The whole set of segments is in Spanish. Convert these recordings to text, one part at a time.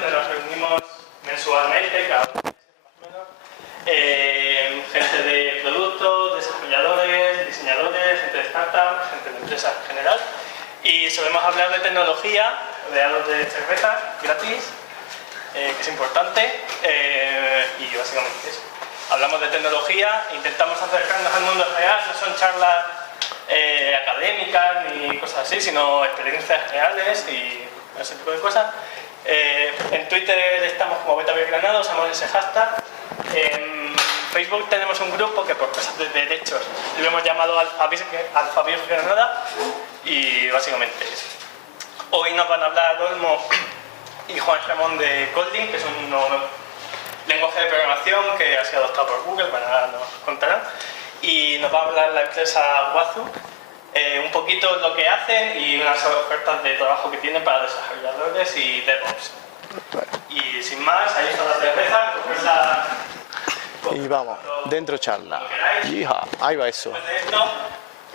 donde nos reunimos mensualmente, cada 2 meses más o menos, gente de productos, desarrolladores, diseñadores, gente de startups, gente de empresas en general, y solemos hablar de tecnología, rodeados de cerveza gratis, que es importante, y básicamente eso. Hablamos de tecnología, intentamos acercarnos al mundo real, no son charlas académicas ni cosas así, sino experiencias reales y ese tipo de cosas. En Twitter estamos como Betavirs Granada, usamos ese hashtag. En Facebook tenemos un grupo que por cosas de derechos lo hemos llamado Alfavirs Granada, y básicamente eso. Hoy nos van a hablar Olmo y Juan Ramón de Kotlin, que es un nuevo lenguaje de programación que ha sido adoptado por Google, bueno, ahora nos contarán. Y nos va a hablar la empresa Wazu, un poquito lo que hacen y unas ofertas de trabajo que tienen para desarrolladores y DevOps. Y sin más, ahí está la cerveza, cogedla. Y vamos, dentro charla. Hija, ahí va eso. Después de esto,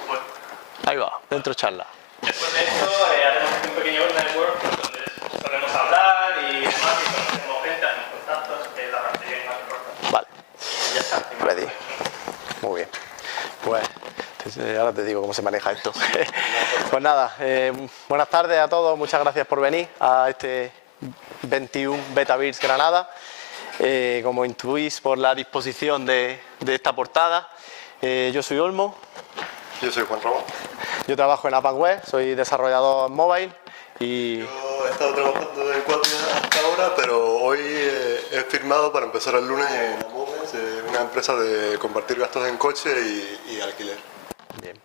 pues, Ahí va, dentro charla. después de esto haremos un pequeño network donde solemos hablar y demás, y conocemos gente, hacemos contactos, que es la parte más importante. Vale, Y ya está. ready. Muy bien. Pues ahora te digo cómo se maneja esto. Pues nada, buenas tardes a todos, muchas gracias por venir a este 21 Betavirs Granada. Como intuís por la disposición de esta portada, yo soy Olmo. Yo soy Juan Ramón. Yo trabajo en App & Web, soy desarrollador mobile y... Yo he estado trabajando de 4 hasta ahora, pero hoy he firmado para empezar el lunes en Amoves, una empresa de compartir gastos en coche y alquiler. Bien.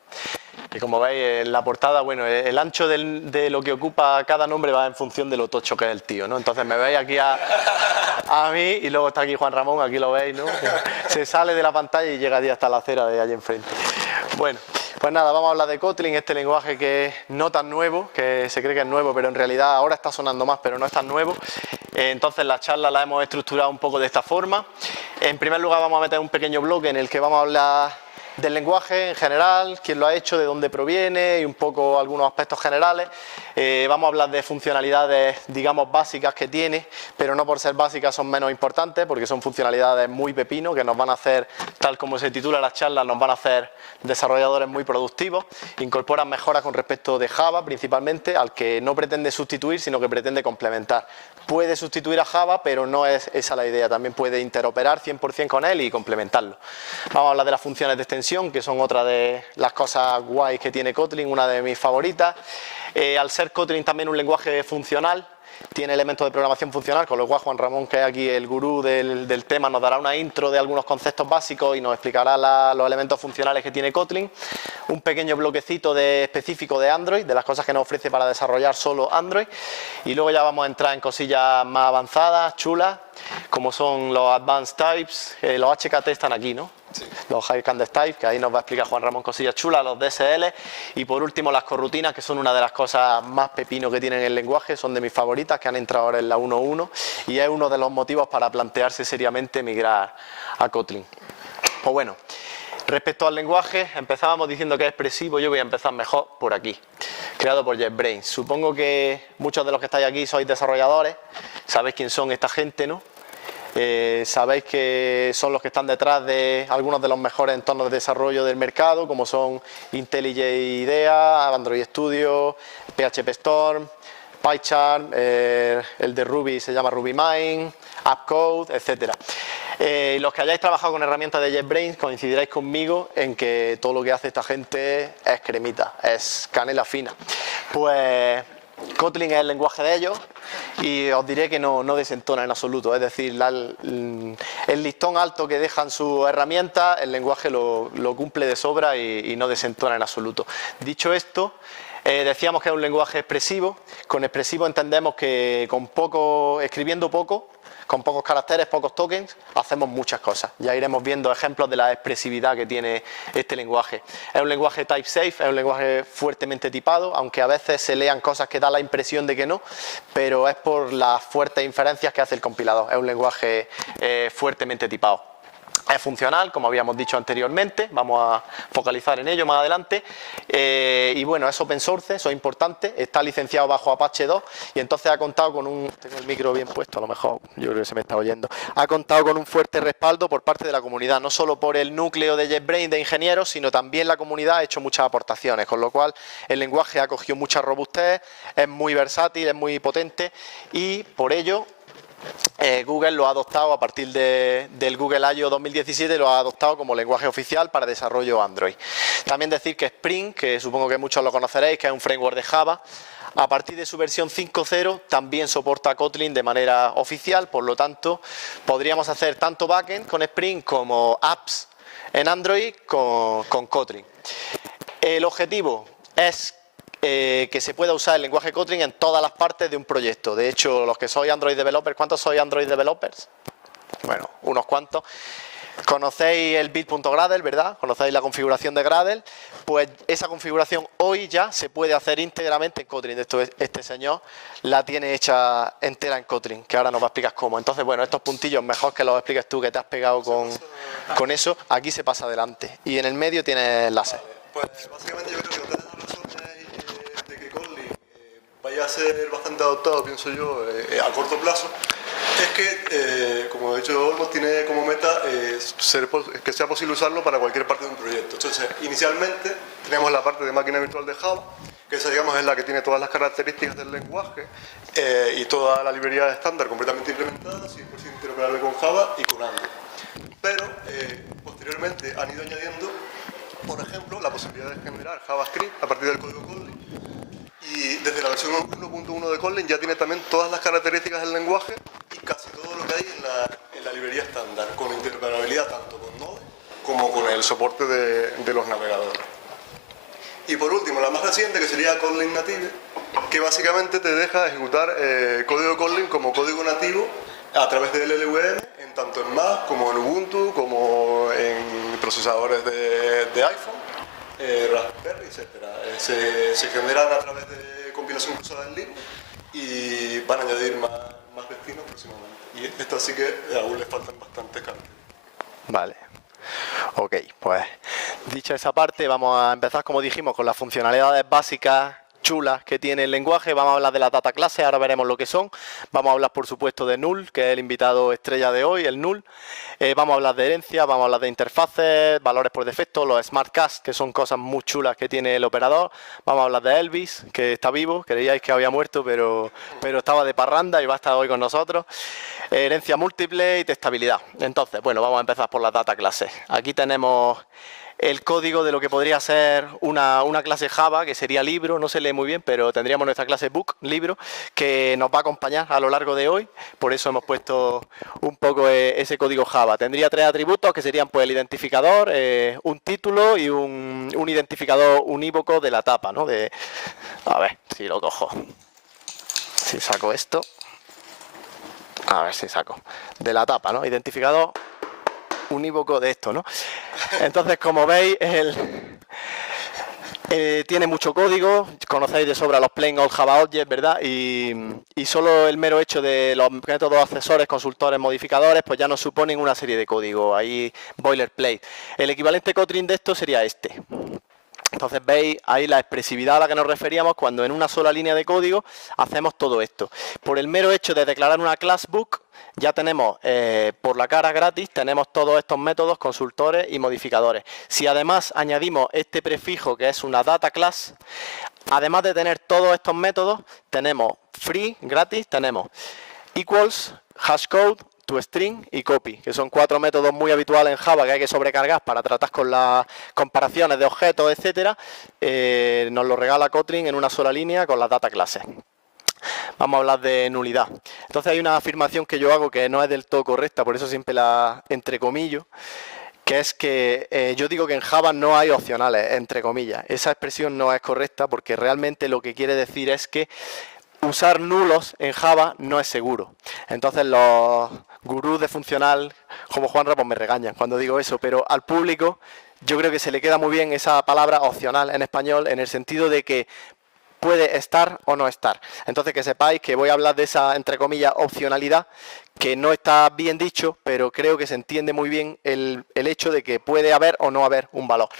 Y como veis en la portada, bueno, el ancho de lo que ocupa cada nombre va en función de lo tocho que es el tío, ¿no? Entonces me veis aquí a mí y luego está aquí Juan Ramón, aquí lo veis, ¿no? Se sale de la pantalla y llega hasta la acera de allí enfrente. Bueno, pues nada, vamos a hablar de Kotlin, este lenguaje que es no tan nuevo, que se cree que es nuevo, pero en realidad ahora está sonando más, pero no es tan nuevo. Entonces la charla la hemos estructurado un poco de esta forma. En primer lugar vamos a meter un pequeño bloque en el que vamos a hablar del lenguaje en general, quién lo ha hecho, de dónde proviene y un poco algunos aspectos generales. Vamos a hablar de funcionalidades, digamos, básicas que tiene, pero no por ser básicas son menos importantes, porque son funcionalidades muy pepino que nos van a hacer, tal como se titula la charla, nos van a hacer desarrolladores muy productivos. Incorporan mejoras con respecto de Java, principalmente, al que no pretende sustituir, sino que pretende complementar. Puede sustituir a Java, pero no es esa la idea. También puede interoperar 100% con él y complementarlo. Vamos a hablar de las funciones de extensión, que son otra de las cosas guays que tiene Kotlin, una de mis favoritas. Al ser Kotlin también un lenguaje funcional, tiene elementos de programación funcional, con lo cual Juan Ramón, que es aquí el gurú del tema, nos dará una intro de algunos conceptos básicos y nos explicará los elementos funcionales que tiene Kotlin. Un pequeño bloquecito específico de Android, de las cosas que nos ofrece para desarrollar solo Android. Y luego ya vamos a entrar en cosillas más avanzadas, chulas, como son los Advanced Types. Los HKT están aquí, ¿no? Sí. Los High Candidates Types, que ahí nos va a explicar Juan Ramón cosillas chulas, los DSL, y por último las corrutinas, que son una de las cosas más pepino que tienen el lenguaje, son de mis favoritas, que han entrado ahora en la 1.1, y es uno de los motivos para plantearse seriamente migrar a Kotlin. Pues bueno, respecto al lenguaje, empezábamos diciendo que es expresivo, yo voy a empezar mejor por aquí, creado por JetBrains. Supongo que muchos de los que estáis aquí sois desarrolladores, sabéis quién son esta gente, ¿no? Sabéis que son los que están detrás de algunos de los mejores entornos de desarrollo del mercado, como son IntelliJ IDEA, Android Studio, PHP Storm, PyCharm, el de Ruby se llama RubyMine, AppCode, etc. Los que hayáis trabajado con herramientas de JetBrains coincidiréis conmigo en que todo lo que hace esta gente es cremita, es canela fina. Pues Kotlin es el lenguaje de ellos y os diré que no desentona en absoluto, es decir, el listón alto que dejan sus herramientas, el lenguaje lo cumple de sobra y no desentona en absoluto. Dicho esto, decíamos que es un lenguaje expresivo. Con expresivo entendemos que escribiendo poco, con pocos caracteres, pocos tokens, hacemos muchas cosas. Ya iremos viendo ejemplos de la expresividad que tiene este lenguaje. Es un lenguaje type safe, es un lenguaje fuertemente tipado, aunque a veces se lean cosas que da la impresión de que no, pero es por las fuertes inferencias que hace el compilador. Es un lenguaje fuertemente tipado. Es funcional, como habíamos dicho anteriormente, vamos a focalizar en ello más adelante. Y bueno, es open source, eso es importante, está licenciado bajo Apache 2 y entonces ha contado con un... Tengo el micro bien puesto, a lo mejor, yo creo que se me está oyendo. Ha contado con un fuerte respaldo por parte de la comunidad, no solo por el núcleo de JetBrains de ingenieros, sino también la comunidad ha hecho muchas aportaciones, con lo cual el lenguaje ha cogido mucha robustez, es muy versátil, es muy potente y por ello... Google lo ha adoptado a partir del Google I.O. 2017, lo ha adoptado como lenguaje oficial para desarrollo Android. También decir que Spring, que supongo que muchos lo conoceréis, que es un framework de Java, a partir de su versión 5.0 también soporta Kotlin de manera oficial, por lo tanto podríamos hacer tanto backend con Spring como apps en Android con Kotlin. El objetivo es que se pueda usar el lenguaje Kotlin en todas las partes de un proyecto. De hecho, los que sois Android developers, ¿cuántos sois Android developers? Bueno, unos cuantos. Conocéis el build.gradle, ¿verdad? Conocéis la configuración de Gradle. Pues esa configuración hoy ya se puede hacer íntegramente en Kotlin. Este señor la tiene hecha entera en Kotlin, que ahora nos va a explicar cómo. Entonces, bueno, estos puntillos mejor que los expliques tú, que te has pegado con eso. Aquí se pasa adelante. Y en el medio tienes láser. Pues básicamente yo creo que otra de las razones de que Kotlin vaya a ser bastante adoptado, pienso yo, a corto plazo, es que, como ha dicho Olmos, tiene como meta que sea posible usarlo para cualquier parte de un proyecto. Entonces, inicialmente tenemos la parte de máquina virtual de Java, que esa, digamos, es la que tiene todas las características del lenguaje y toda la librería estándar completamente implementada, 100% interoperable con Java y con Android. Pero, posteriormente han ido añadiendo, por ejemplo, la posibilidad de generar JavaScript a partir del código Kotlin. Y desde la versión 1.1 de Kotlin ya tiene también todas las características del lenguaje y casi todo lo que hay en la librería estándar, con interoperabilidad tanto con Node como con el soporte de los navegadores. Y por último, la más reciente, que sería Kotlin Native, que básicamente te deja ejecutar código Kotlin como código nativo a través del LLVM, tanto en Mac como en Ubuntu, como en procesadores de iPhone, Raspberry, etc. Se generan a través de compilación cruzada en Linux y van a añadir más destinos próximamente. Y esto sí que aún les faltan bastantes cambios. Vale. Ok, pues dicha esa parte, vamos a empezar, como dijimos, con las funcionalidades básicas chulas que tiene el lenguaje. Vamos a hablar de las data clases, ahora veremos lo que son. Vamos a hablar, por supuesto, de null, que es el invitado estrella de hoy, el null. Vamos a hablar de herencia, vamos a hablar de interfaces, valores por defecto, los smart cast, que son cosas muy chulas que tiene el operador. Vamos a hablar de Elvis, que está vivo, creíais que había muerto, pero estaba de parranda y va a estar hoy con nosotros. Herencia múltiple y testabilidad. Entonces, bueno, vamos a empezar por las data clases. Aquí tenemos el código de lo que podría ser una clase Java, que sería libro, no se lee muy bien, pero tendríamos nuestra clase book, libro, que nos va a acompañar a lo largo de hoy, por eso hemos puesto un poco ese código Java. Tendría 3 atributos que serían pues el identificador, un título y un identificador unívoco de la tapa, ¿no? A ver si lo cojo, si saco esto, a ver si saco, de la tapa, ¿no? Identificador unívoco de esto, ¿no? Entonces, como veis, tiene mucho código, conocéis de sobra los plain old Java Objects, ¿verdad? Y solo el mero hecho de los métodos accesores, consultores, modificadores, pues ya nos suponen una serie de código, ahí boilerplate. El equivalente Kotlin de esto sería este. Entonces veis ahí la expresividad a la que nos referíamos cuando en una sola línea de código hacemos todo esto. Por el mero hecho de declarar una class book, ya tenemos por la cara gratis, tenemos todos estos métodos, consultores y modificadores. Si además añadimos este prefijo que es una data class, además de tener todos estos métodos, tenemos free, gratis, tenemos equals, hashcode, toString y copy, que son 4 métodos muy habituales en Java que hay que sobrecargar para tratar con las comparaciones de objetos, etcétera. Nos lo regala Kotlin en una sola línea con las data classes. Vamos a hablar de nulidad. Entonces hay una afirmación que yo hago que no es del todo correcta, por eso siempre la entrecomillo, que es que yo digo que en Java no hay opcionales, entre comillas. Esa expresión no es correcta porque realmente lo que quiere decir es que usar nulos en Java no es seguro. Entonces los gurús de funcional como Juanra pues me regañan cuando digo eso, pero al público yo creo que se le queda muy bien esa palabra opcional en español, en el sentido de que puede estar o no estar. Entonces que sepáis que voy a hablar de esa, entre comillas, opcionalidad, que no está bien dicho, pero creo que se entiende muy bien el hecho de que puede haber o no haber un valor.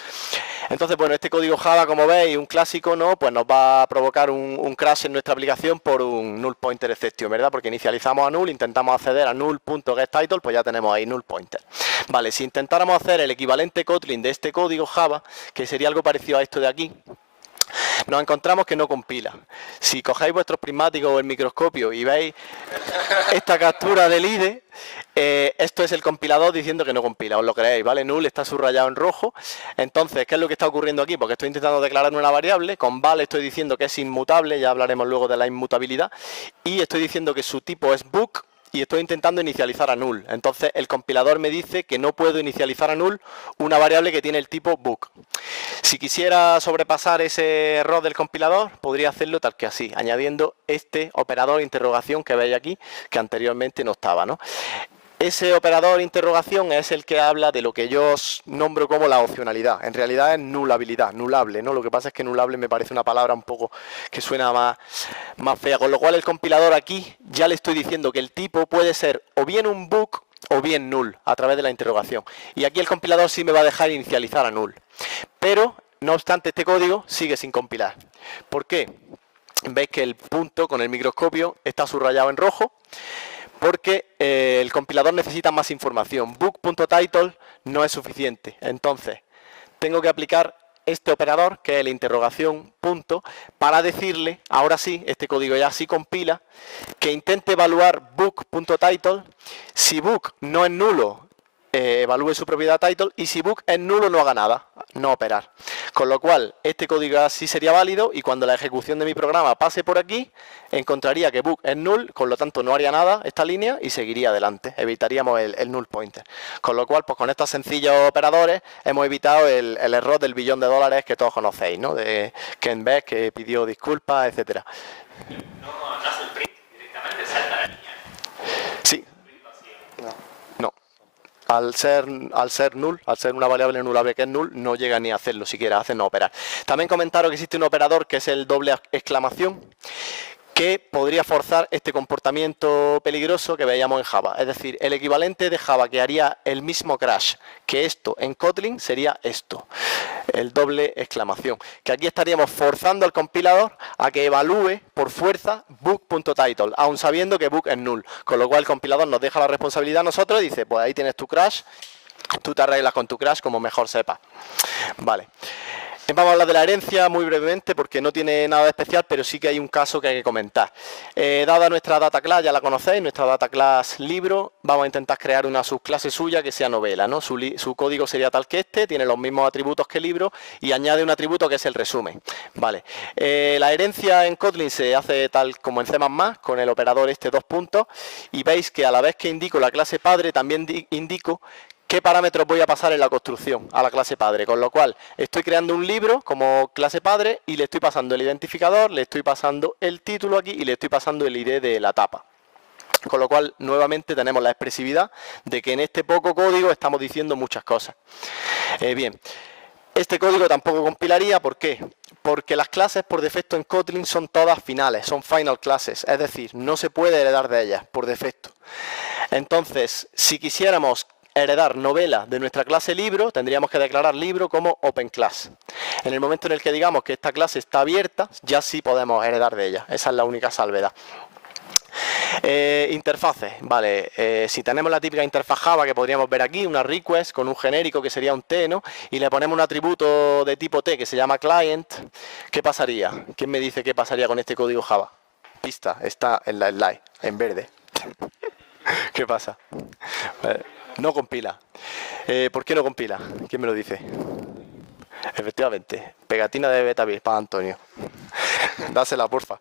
Entonces, bueno, este código Java, como veis, un clásico, ¿no? Pues nos va a provocar un crash en nuestra aplicación por un null pointer exception, ¿verdad? Porque inicializamos a null, intentamos acceder a null.getTitle, pues ya tenemos ahí null pointer. Vale, si intentáramos hacer el equivalente Kotlin de este código Java, que sería algo parecido a esto de aquí, nos encontramos que no compila. Si cogéis vuestros prismáticos o el microscopio y veis esta captura del IDE, esto es el compilador diciendo que no compila, os lo creéis, ¿vale? Null está subrayado en rojo. Entonces, ¿qué es lo que está ocurriendo aquí? Porque estoy intentando declarar una variable, con val estoy diciendo que es inmutable, ya hablaremos luego de la inmutabilidad, y estoy diciendo que su tipo es book, y estoy intentando inicializar a null. Entonces el compilador me dice que no puedo inicializar a null una variable que tiene el tipo book. Si quisiera sobrepasar ese error del compilador, podría hacerlo tal que así, añadiendo este operador de interrogación que veis aquí, que anteriormente no estaba, ¿no? Ese operador de interrogación es el que habla de lo que yo os nombro como la opcionalidad. En realidad es nulabilidad, nulable, ¿no? Lo que pasa es que nulable me parece una palabra un poco que suena más fea. Con lo cual el compilador aquí ya le estoy diciendo que el tipo puede ser o bien un book o bien null a través de la interrogación. Y aquí el compilador sí me va a dejar inicializar a null. Pero, no obstante, este código sigue sin compilar. ¿Por qué? Veis que el punto con el microscopio está subrayado en rojo, porque el compilador necesita más información. Book.title no es suficiente. Entonces, tengo que aplicar este operador, que es la interrogación punto, para decirle, ahora sí, este código ya sí compila, que intente evaluar book.title. Si book no es nulo, evalúe su propiedad title, y si book es nulo no haga nada, no operar. Con lo cual, este código así sería válido, y cuando la ejecución de mi programa pase por aquí, encontraría que book es null, con lo tanto no haría nada esta línea y seguiría adelante, evitaríamos el null pointer. Con lo cual, pues con estos sencillos operadores hemos evitado el error del $1.000.000 que todos conocéis, ¿no? De Ken Beck, que pidió disculpas, etcétera. No hace el print directamente, salta la línea. Sí. No. Al ser null, al ser una variable nulable que es null, no llega ni a hacerlo, siquiera hace no operar. También comentaros que existe un operador que es el doble exclamación, que podría forzar este comportamiento peligroso que veíamos en Java. Es decir, el equivalente de Java que haría el mismo crash que esto en Kotlin sería esto, el doble exclamación. Que aquí estaríamos forzando al compilador a que evalúe por fuerza book.title, aun sabiendo que book es null. Con lo cual el compilador nos deja la responsabilidad a nosotros y dice, pues ahí tienes tu crash, tú te arreglas con tu crash como mejor sepas. Vale. Vamos a hablar de la herencia muy brevemente porque no tiene nada de especial, pero sí que hay un caso que hay que comentar. Dada nuestra data class, ya la conocéis, nuestra data class libro, vamos a intentar crear una subclase suya que sea novela, ¿no? Su código sería tal que este, tiene los mismos atributos que libro y añade un atributo que es el resumen. Vale. La herencia en Kotlin se hace tal como en C++, con el operador este 2 puntos, y veis que a la vez que indico la clase padre, también indico qué parámetros voy a pasar en la construcción a la clase padre, con lo cual estoy creando un libro como clase padre y le estoy pasando el identificador, le estoy pasando el título aquí y le estoy pasando el ID de la tapa. Con lo cual, nuevamente tenemos la expresividad de que en este poco código estamos diciendo muchas cosas. Bien, este código tampoco compilaría, ¿por qué? Porque las clases por defecto en Kotlin son todas finales, son final classes, es decir, no se puede heredar de ellas por defecto. Entonces, si quisiéramos heredar novela de nuestra clase libro, tendríamos que declarar libro como open class. En el momento en el que digamos que esta clase está abierta, ya sí podemos heredar de ella. Esa es la única salvedad. Interfaces, vale, si tenemos la típica interfaz Java que podríamos ver aquí, una request con un genérico que sería un T, ¿no? Y le ponemos un atributo de tipo T que se llama client, ¿qué pasaría? ¿Quién me dice qué pasaría con este código Java? Pista, está en la slide, en verde. ¿Qué pasa? No compila. ¿Por qué no compila? ¿Quién me lo dice? Efectivamente, pegatina de Betavis para Antonio. Dásela, porfa.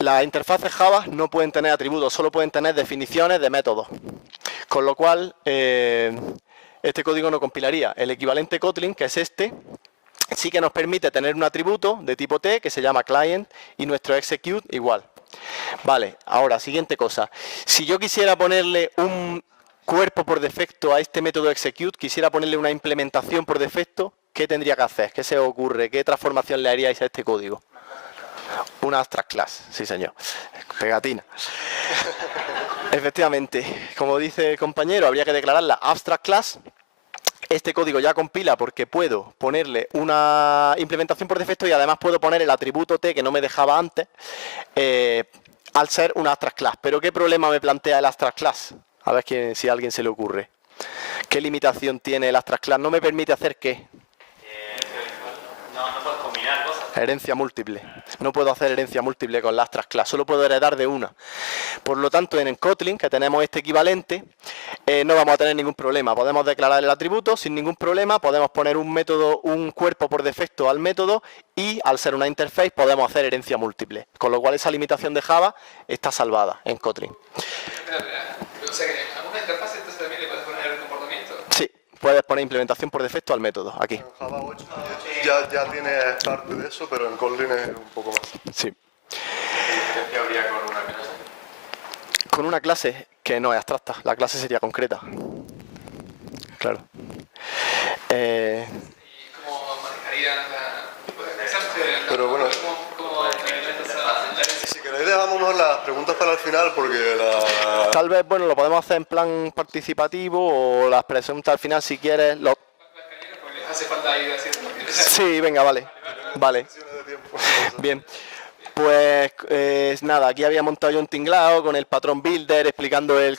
Las interfaces Java no pueden tener atributos, solo pueden tener definiciones de métodos. Con lo cual, este código no compilaría. El equivalente Kotlin, que es este, sí que nos permite tener un atributo de tipo T que se llama client y nuestro execute igual. Vale, ahora, siguiente cosa. Si yo quisiera ponerle un cuerpo por defecto a este método execute, quisiera ponerle una implementación por defecto, ¿qué tendría que hacer? ¿Qué se os ocurre? ¿Qué transformación le haríais a este código? Una abstract class, sí señor. Pegatina. Efectivamente, como dice el compañero, habría que declarar la abstract class. Este código ya compila porque puedo ponerle una implementación por defecto y además puedo poner el atributo T que no me dejaba antes al ser una abstract class. Pero ¿qué problema me plantea el abstract class? A ver si a alguien se le ocurre. ¿Qué limitación tiene el abstract class? ¿No me permite hacer qué? No puedes combinar cosas. Herencia múltiple. No puedo hacer herencia múltiple con la abstract class, solo puedo heredar de una. Por lo tanto, en Kotlin, que tenemos este equivalente, no vamos a tener ningún problema. Podemos declarar el atributo sin ningún problema, podemos poner un método, un cuerpo por defecto al método y al ser una interface podemos hacer herencia múltiple. Con lo cual esa limitación de Java está salvada en Kotlin. O sea que a una interfaz entonces también le puedes poner el comportamiento. Sí, puedes poner implementación por defecto al método, aquí. En Java 8 ya tiene parte de eso, pero en Kotlin es un poco más. Sí. ¿Qué habría con una clase? Con una clase que no es abstracta, la clase sería concreta. Claro. ¿Y cómo manejarían la...? Pero bueno, si queréis dejamos las preguntas para el final porque la... Tal vez, bueno, lo podemos hacer en plan participativo o las preguntas al final si quieres. Hace falta ir haciendo... Sí, venga, vale. Vale. Bien. Pues nada, aquí había montado yo un tinglado con el patrón builder explicando el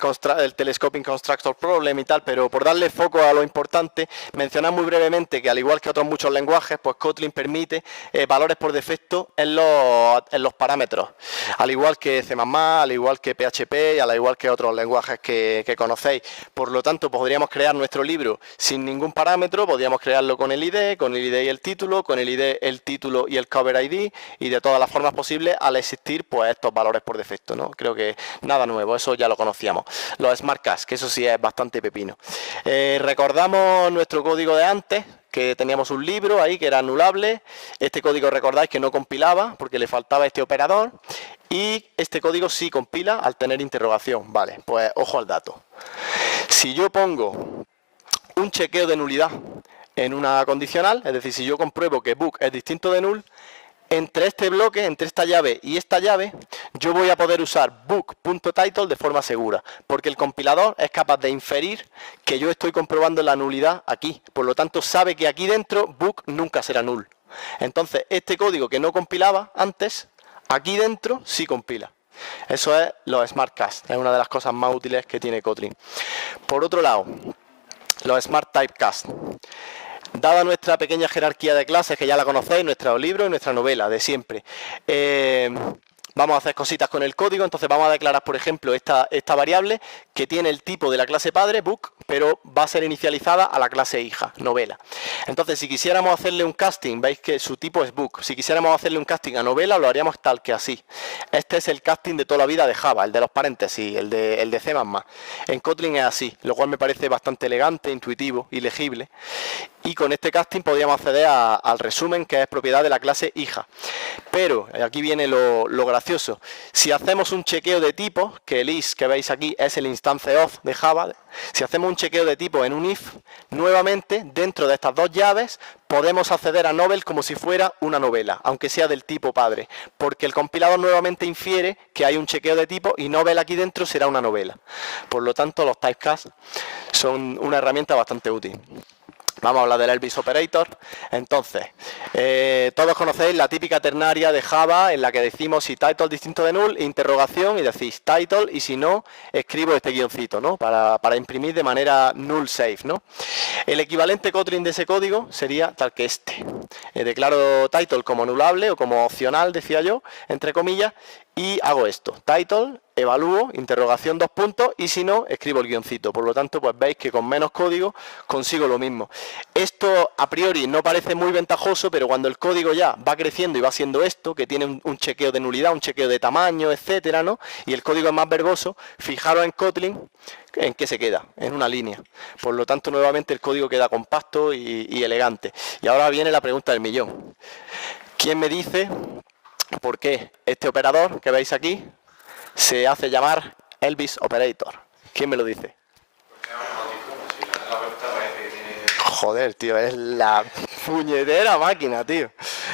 telescoping constructor problem y tal, pero por darle foco a lo importante, mencionar muy brevemente que al igual que otros muchos lenguajes, pues Kotlin permite valores por defecto en los parámetros, al igual que C++, al igual que PHP y al igual que otros lenguajes que conocéis. Por lo tanto, podríamos crear nuestro libro sin ningún parámetro, podríamos crearlo con el ID y el título, con el ID, el título y el cover ID y de todas las formas posible al existir pues estos valores por defecto, ¿no? Creo que nada nuevo, eso ya lo conocíamos. Los smart cache, que eso sí es bastante pepino. Recordamos nuestro código de antes, que teníamos un libro ahí que era anulable. Este código recordáis que no compilaba porque le faltaba este operador. Y este código sí compila al tener interrogación. Vale, pues ojo al dato. Si yo pongo un chequeo de nulidad en una condicional, es decir, si yo compruebo que book es distinto de null, entre este bloque, entre esta llave y esta llave, yo voy a poder usar book.title de forma segura, porque el compilador es capaz de inferir que yo estoy comprobando la nulidad aquí. Por lo tanto, sabe que aquí dentro book nunca será null. Entonces, este código que no compilaba antes, aquí dentro sí compila. Eso es los smart cache, es una de las cosas más útiles que tiene Kotlin. Por otro lado, los smart typecast. Dada nuestra pequeña jerarquía de clases, que ya la conocéis, nuestro libro y nuestra novela de siempre, vamos a hacer cositas con el código. Entonces vamos a declarar, por ejemplo, esta variable que tiene el tipo de la clase padre, book, pero va a ser inicializada a la clase hija, novela. Entonces, si quisiéramos hacerle un casting, veis que su tipo es book. Si quisiéramos hacerle un casting a novela, lo haríamos tal que así. Este es el casting de toda la vida de Java, el de los paréntesis, el de C++. En Kotlin es así, lo cual me parece bastante elegante, intuitivo y legible. Y con este casting podríamos acceder al resumen, que es propiedad de la clase hija. Pero, aquí viene lo gracioso. Si hacemos un chequeo de tipos, que el is que veis aquí es el instance of de Java, si hacemos un chequeo de tipo en un if, nuevamente, dentro de estas dos llaves, podemos acceder a novel como si fuera una novela, aunque sea del tipo padre, porque el compilador nuevamente infiere que hay un chequeo de tipo y novel aquí dentro será una novela. Por lo tanto, los typecast son una herramienta bastante útil. Vamos a hablar del Elvis Operator. Entonces, todos conocéis la típica ternaria de Java en la que decimos si title distinto de null, interrogación, y decís title, y si no, escribo este guioncito, ¿no? Para imprimir de manera null safe, ¿no? El equivalente Kotlin de ese código sería tal que este. Declaro title como anulable o como opcional, decía yo, entre comillas, y hago esto, title, evalúo, interrogación, dos puntos, y si no, escribo el guioncito. Por lo tanto, pues veis que con menos código consigo lo mismo. Esto a priori no parece muy ventajoso, pero cuando el código ya va creciendo y va haciendo esto, que tiene un chequeo de nulidad, un chequeo de tamaño, etcétera, ¿no? Y el código es más verboso, fijaros en Kotlin en qué se queda, en una línea. Por lo tanto, nuevamente el código queda compacto y elegante. Y ahora viene la pregunta del millón. ¿Quién me dice por qué este operador que veis aquí se hace llamar Elvis Operator? ¿Quién me lo dice? Joder, tío, es la puñetera máquina, tío.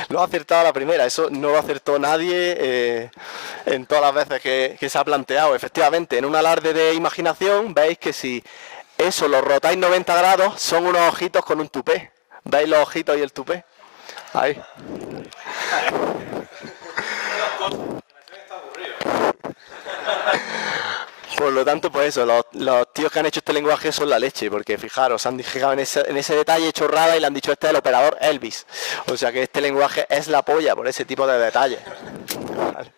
Lo ha acertado a la primera, eso no lo acertó nadie en todas las veces que se ha planteado. Efectivamente, en un alarde de imaginación, veis que si eso lo rotáis 90 grados, son unos ojitos con un tupé. ¿Veis los ojitos y el tupé? Ahí. Por lo tanto, pues eso, los tíos que han hecho este lenguaje son la leche, porque fijaros, han fijado en ese detalle chorrada y le han dicho este es el operador Elvis. O sea que este lenguaje es la polla por ese tipo de detalles. Vale.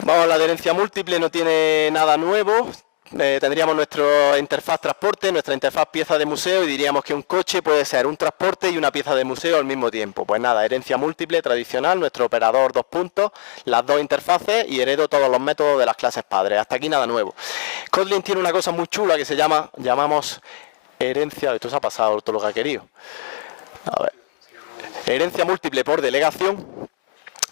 Vamos, la adherencia múltiple no tiene nada nuevo. Tendríamos nuestra interfaz transporte, nuestra interfaz pieza de museo y diríamos que un coche puede ser un transporte y una pieza de museo al mismo tiempo. Pues nada, herencia múltiple tradicional, nuestro operador 2 puntos, las dos interfaces y heredo todos los métodos de las clases padres. Hasta aquí nada nuevo. Kotlin tiene una cosa muy chula que llamamos herencia, esto se ha pasado todo lo que ha querido. A ver. Herencia múltiple por delegación,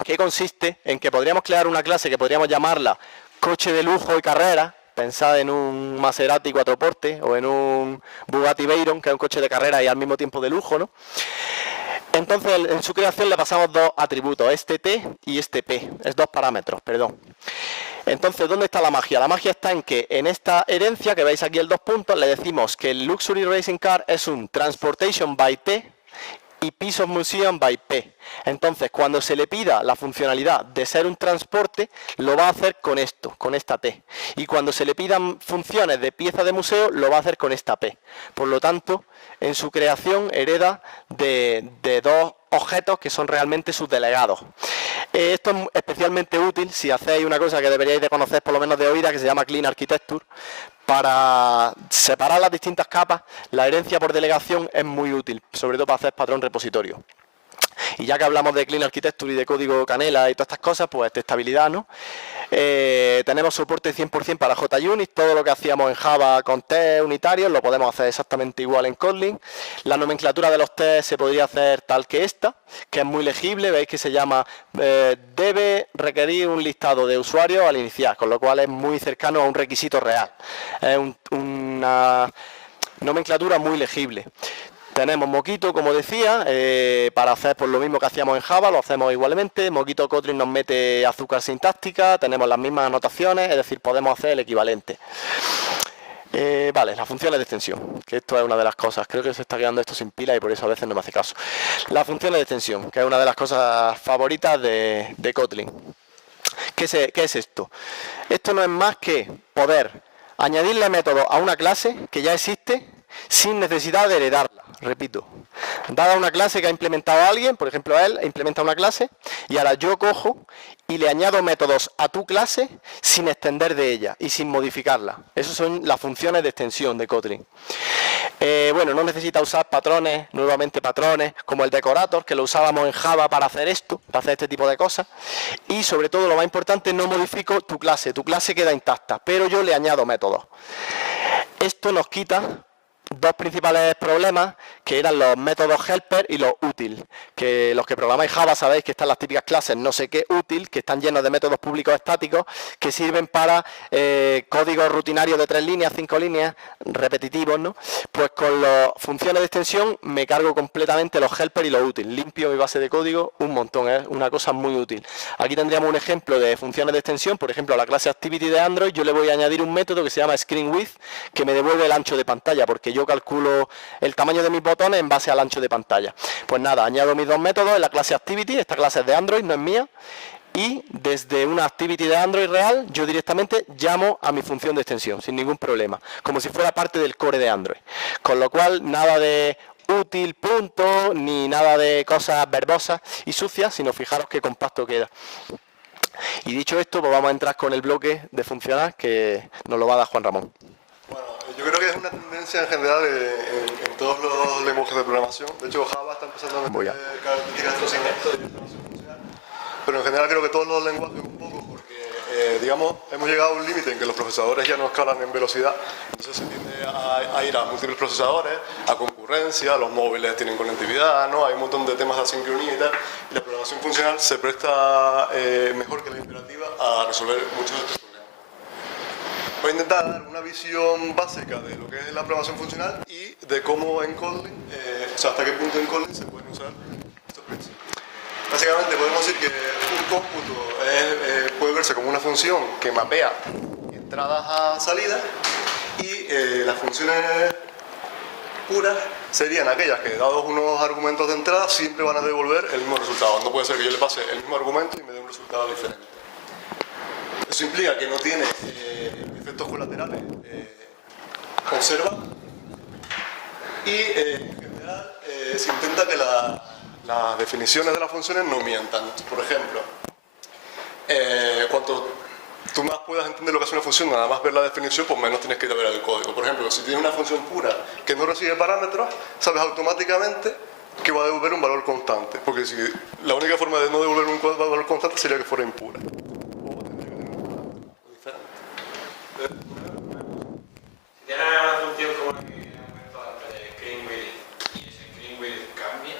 que consiste en que podríamos crear una clase que podríamos llamarla coche de lujo y carrera. Pensad en un Maserati 4 portes o en un Bugatti Veyron, que es un coche de carrera y al mismo tiempo de lujo, ¿no? Entonces, en su creación le pasamos dos atributos, este T y este P, es dos parámetros, perdón. Entonces, ¿dónde está la magia? La magia está en que en esta herencia, que veis aquí el 2 puntos, le decimos que el Luxury Racing Car es un Transportation by T y Piece of Museum by P. Entonces, cuando se le pida la funcionalidad de ser un transporte, lo va a hacer con esto, con esta T. Y cuando se le pidan funciones de pieza de museo, lo va a hacer con esta P. Por lo tanto, en su creación hereda de dos objetos que son realmente sus delegados. Esto es especialmente útil si hacéis una cosa que deberíais de conocer por lo menos de oída, que se llama Clean Architecture. Para separar las distintas capas, la herencia por delegación es muy útil, sobre todo para hacer patrón repositorio. Y ya que hablamos de Clean Architecture y de código canela y todas estas cosas, pues de estabilidad, ¿no? Tenemos soporte 100% para JUnit, todo lo que hacíamos en Java con test unitarios lo podemos hacer exactamente igual en Kotlin. La nomenclatura de los tests se podría hacer tal que esta, que es muy legible, veis que se llama debe requerir un listado de usuarios al iniciar, con lo cual es muy cercano a un requisito real. Es una nomenclatura muy legible. Tenemos Mockito, como decía, para hacer por lo mismo que hacíamos en Java, lo hacemos igualmente. Mockito Kotlin nos mete azúcar sintáctica, tenemos las mismas anotaciones, es decir, podemos hacer el equivalente. Vale, las funciones de extensión, que esto es una de las cosas, creo que se está quedando esto sin pila y por eso a veces no me hace caso. Las funciones de extensión, que es una de las cosas favoritas de Kotlin. ¿Qué es esto? Esto no es más que poder añadirle métodos a una clase que ya existe sin necesidad de heredarla. Repito, dada una clase que ha implementado alguien, por ejemplo él implementa una clase y ahora yo cojo y le añado métodos a tu clase sin extender de ella y sin modificarla. Esas son las funciones de extensión de Kotlin. Bueno, no necesita usar patrones, nuevamente patrones, como el decorator, que lo usábamos en Java para hacer esto, para hacer este tipo de cosas. Y sobre todo, lo más importante, no modifico tu clase queda intacta, pero yo le añado métodos. Esto nos quita dos principales problemas, que eran los métodos helper y los útil, que los que programáis Java sabéis que están las típicas clases no sé qué útil, que están llenos de métodos públicos estáticos que sirven para códigos rutinarios de 3 líneas, 5 líneas, repetitivos, ¿no? Pues con las funciones de extensión me cargo completamente los helper y los útil, limpio mi base de código un montón, es una cosa muy útil. Aquí tendríamos un ejemplo de funciones de extensión, por ejemplo a la clase Activity de Android yo le voy a añadir un método que se llama ScreenWidth, que me devuelve el ancho de pantalla, porque yo calculo el tamaño de mis botones en base al ancho de pantalla. Pues nada, añado mis dos métodos en la clase Activity, esta clase es de Android, no es mía, y desde una Activity de Android real yo directamente llamo a mi función de extensión, sin ningún problema, como si fuera parte del core de Android. Con lo cual, nada de útil, punto, ni nada de cosas verbosas y sucias, sino fijaros qué compacto queda. Y dicho esto, pues vamos a entrar con el bloque de funcionar que nos lo va a dar Juan Ramón. Bueno, yo creo que es una tendencia en general en todos los lenguajes de programación. De hecho, Java está empezando a meter características de los segmentos de programación funcional. Pero en general creo que todos los lenguajes un poco, porque digamos, hemos llegado a un límite en que los procesadores ya no escalan en velocidad. Entonces se tiende a ir a múltiples procesadores, a concurrencia, los móviles tienen conectividad, ¿no? Hay un montón de temas de asincronía y tal. Y la programación funcional se presta mejor que la imperativa a resolver muchos de estos problemas. Voy a intentar dar una visión básica de lo que es la programación funcional y de cómo en Kotlin, o sea, hasta qué punto en Kotlin se pueden usar estos principios. Básicamente podemos decir que un cómputo puede verse como una función que mapea entradas a salidas y las funciones puras serían aquellas que, dados unos argumentos de entrada, siempre van a devolver el mismo resultado. No puede ser que yo le pase el mismo argumento y me dé un resultado diferente. Eso implica que no tiene efectos colaterales observa y en general se intenta que las definiciones de las funciones no mientan. Por ejemplo, cuanto tú más puedas entender lo que es una función, nada más ver la definición, pues menos tienes que ir a ver el código. Por ejemplo, si tienes una función pura que no recibe parámetros, sabes automáticamente que va a devolver un valor constante, porque si la única forma de no devolver un valor constante sería que fuera impura. O tendría que tener un parámetro diferente. Si tienes una función como la que hemos visto antes de screen width y ese screen width cambia,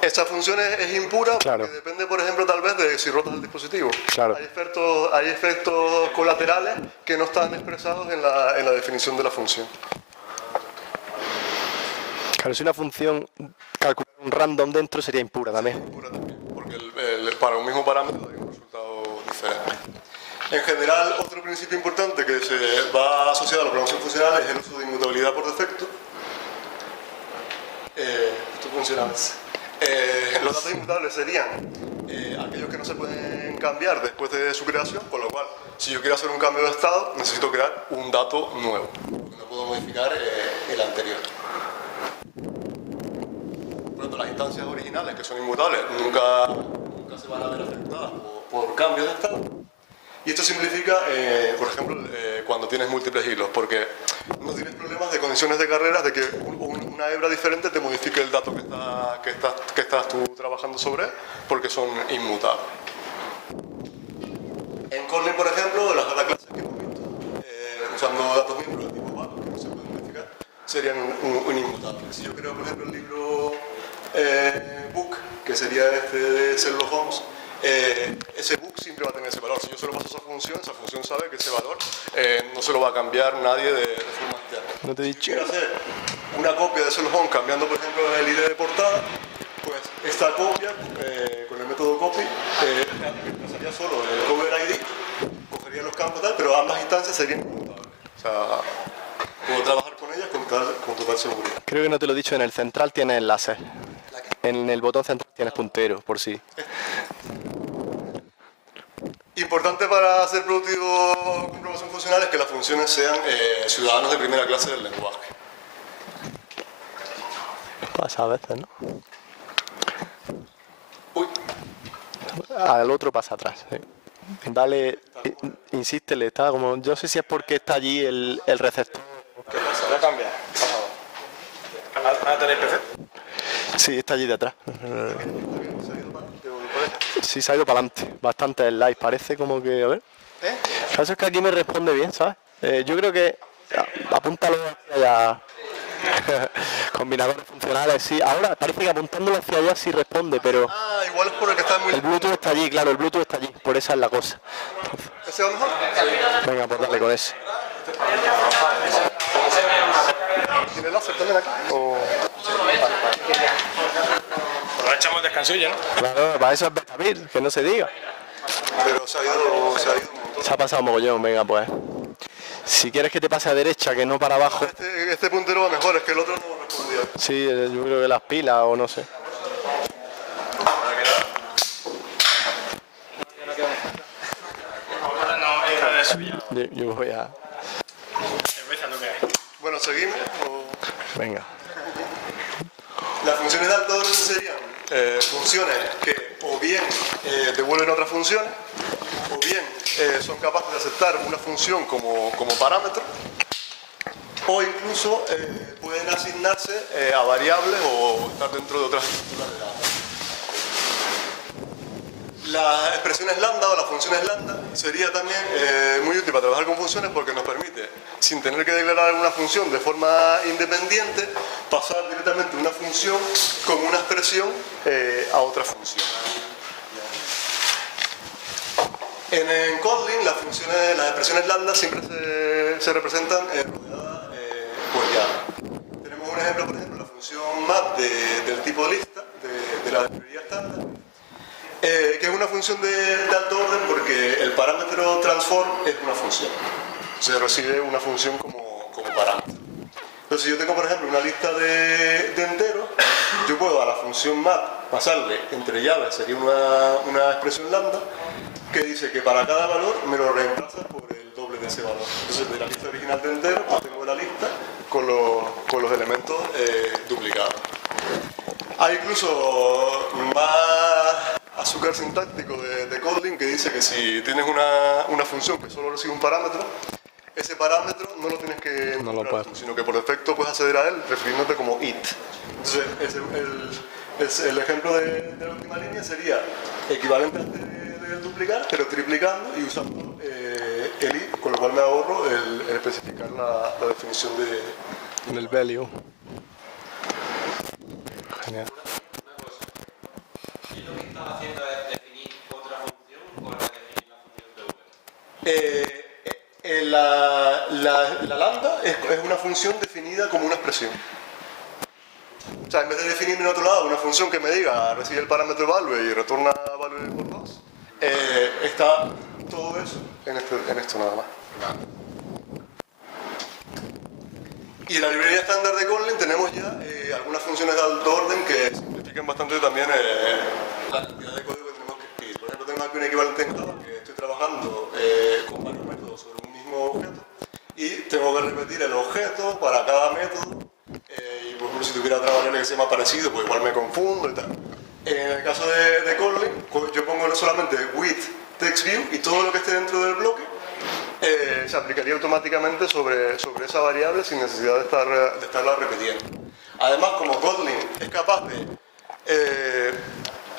Esta función es impura Claro. porque depende, por ejemplo, tal vez de si rotas el dispositivo. Claro. Hay efectos colaterales que no están expresados en la definición de la función. Claro, si una función calcular un random dentro sería impura también. Impura también, porque para un mismo parámetro daría un resultado diferente. En general, otro principio importante que se va asociado a la programación funcional es el uso de inmutabilidad por defecto. Esto funciona así. Los datos inmutables serían aquellos que no se pueden cambiar después de su creación, con lo cual, si yo quiero hacer un cambio de estado, necesito crear un dato nuevo, porque no puedo modificar el anterior. Por ejemplo, las instancias originales, que son inmutables, nunca se van a ver afectadas por cambios de estado. Y esto simplifica, por ejemplo, cuando tienes múltiples hilos, porque no tienes problemas de condiciones de carreras de que una hebra diferente te modifique el dato que estás tú trabajando sobre él, porque son inmutables. En Kotlin, por ejemplo, las clases que hemos visto, usando datos miembros de tipo var, que no se pueden modificar, serían un inmutable. Si yo creo, por ejemplo, el libro book, que sería este de Sherlock Holmes, ese book siempre va a tener ese valor. Si yo se lo paso a esa función sabe que ese valor no se lo va a cambiar nadie de forma externa. No te he Si dicho. quiero hacer una copia de Sherlock Holmes cambiando, por ejemplo, el ID de portada, pues esta copia, con el método copy, reemplazaría solo el cover ID, cogería los campos tal, pero ambas instancias serían inmutables. O sea, puedo trabajar con ellas con total seguridad. Creo que no te lo he dicho, en el central tienes enlaces. ¿La qué? En el botón central tienes puntero, por si. Importante para hacer productivo con programación funcional es que las funciones sean ciudadanos de primera clase del lenguaje. Pasa a veces, ¿no? Uy, Al otro pasa atrás. Sí. Dale, insístele, está como. Yo no sé si es porque está allí el receptor. Voy a cambiar. ¿Van a tener PC? Sí, está allí detrás. ¿se ha ido para adelante o por ahí? Sí, se ha ido para adelante. Bastante slides. Parece como que. A ver. El caso es que aquí me responde bien, ¿sabes? Yo creo que. Apúntalo hacia allá. Combinadores funcionales, sí. Ahora parece que apuntándolo hacia allá sí responde, pero. Ah, igual es por el que está muy... El Bluetooth está allí, claro, el Bluetooth está allí. Por esa es la cosa. ¿Ese va mejor? Venga, pues dale con ese. ¿Tiene láser también aquí? O... Aprovechamos el descansillo, ¿no? Claro, para eso es Betavir, que no se diga. Pero se ha ido un montón. Se ha pasado mogollón, venga pues. Si quieres que te pase a derecha, que no para abajo. Este puntero va mejor, es que el otro no respondía. Sí, yo creo que las pilas o no sé. No, esta de eso ya. Yo voy a. Cerveza no que hay. Bueno, seguimos. O... Venga. Las funciones de alto orden serían funciones que o bien devuelven otras funciones, o bien son capaces de aceptar una función como parámetro, o incluso pueden asignarse a variables o estar dentro de otras estructuras de datos. Las expresiones lambda o las funciones lambda sería también muy útil para trabajar con funciones porque nos permite, sin tener que declarar alguna función de forma independiente, pasar directamente una función como una expresión a otra función. En Kotlin las expresiones lambda siempre se representan rodeadas por llave. pongo un ejemplo, por ejemplo, la función map del tipo lista, de la librería estándar, que es una función de alto orden porque el parámetro transform es una función. Se recibe una función como parámetro. Entonces, si yo tengo, por ejemplo, una lista de enteros, yo puedo a la función map pasarle entre llaves, sería una expresión lambda, que dice que para cada valor me lo reemplaza por el doble de ese valor. Entonces, de la lista original de enteros, pues tengo la lista con los elementos duplicados. Hay incluso más azúcar sintáctico de Kotlin que dice que si tienes una función que solo recibe un parámetro, ese parámetro no lo tienes que nombrar tú, sino que por defecto puedes acceder a él refiriéndote como it. Entonces, el ejemplo de la última línea sería equivalente a este del duplicar, pero triplicando y usando el it, con lo cual me ahorro el especificar la definición del value. Genial. Una cosa. ¿Y lo que estás haciendo es definir otra función o es definir la función de La lambda es una función definida como una expresión. O sea, en vez de definirme en otro lado una función que me diga recibe el parámetro value y retorna value por 2, está todo eso en esto nada más. Y en la librería estándar de Kotlin tenemos ya algunas funciones de alto orden que simplifican bastante también la cantidad de código que tenemos que escribir. Por ejemplo, tengo aquí un equivalente en Java que estoy trabajando con varios métodos sobre un mismo objeto y tengo que repetir el objeto para cada método. Y por ejemplo, si tuviera otra variable que se llama parecido, pues igual me confundo y tal. En el caso de Kotlin, yo pongo solamente with TextView y todo lo que esté dentro del bloque se aplicaría automáticamente sobre esa variable sin necesidad de estarla repitiendo. Además, como Kotlin es capaz de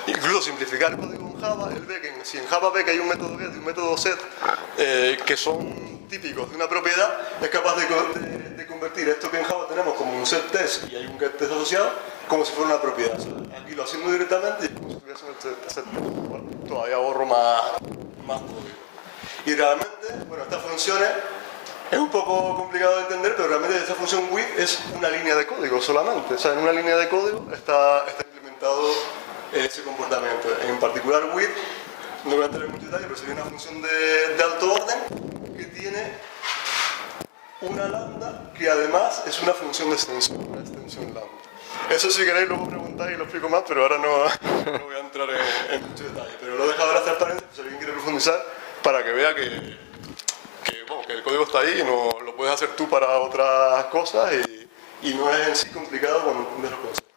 incluso simplificar el código en Java, él ve que si en Java ve que hay un método get y un método set que son típicos de una propiedad, es capaz de convertir esto que en Java tenemos como un set test y hay un get test asociado como si fuera una propiedad. O sea, aquí lo hacemos directamente y es como si estuviese el set test. Bueno, todavía ahorro más código. Y realmente, bueno, estas funciones es un poco complicado de entender, pero realmente esta función with es una línea de código solamente. O sea, en una línea de código está implementado ese comportamiento. En particular with, no voy a entrar en mucho detalle, pero sería una función de alto orden que tiene una lambda que además es una función de extensión, una extensión lambda. Eso si queréis luego preguntáis y lo explico más, pero ahora no voy a entrar en mucho detalle. Pero lo he dejado ahora transparente, si alguien quiere profundizar, para que vea que el código está ahí y no lo puedes hacer tú para otras cosas y no es en sí complicado cuando entiendes los conceptos.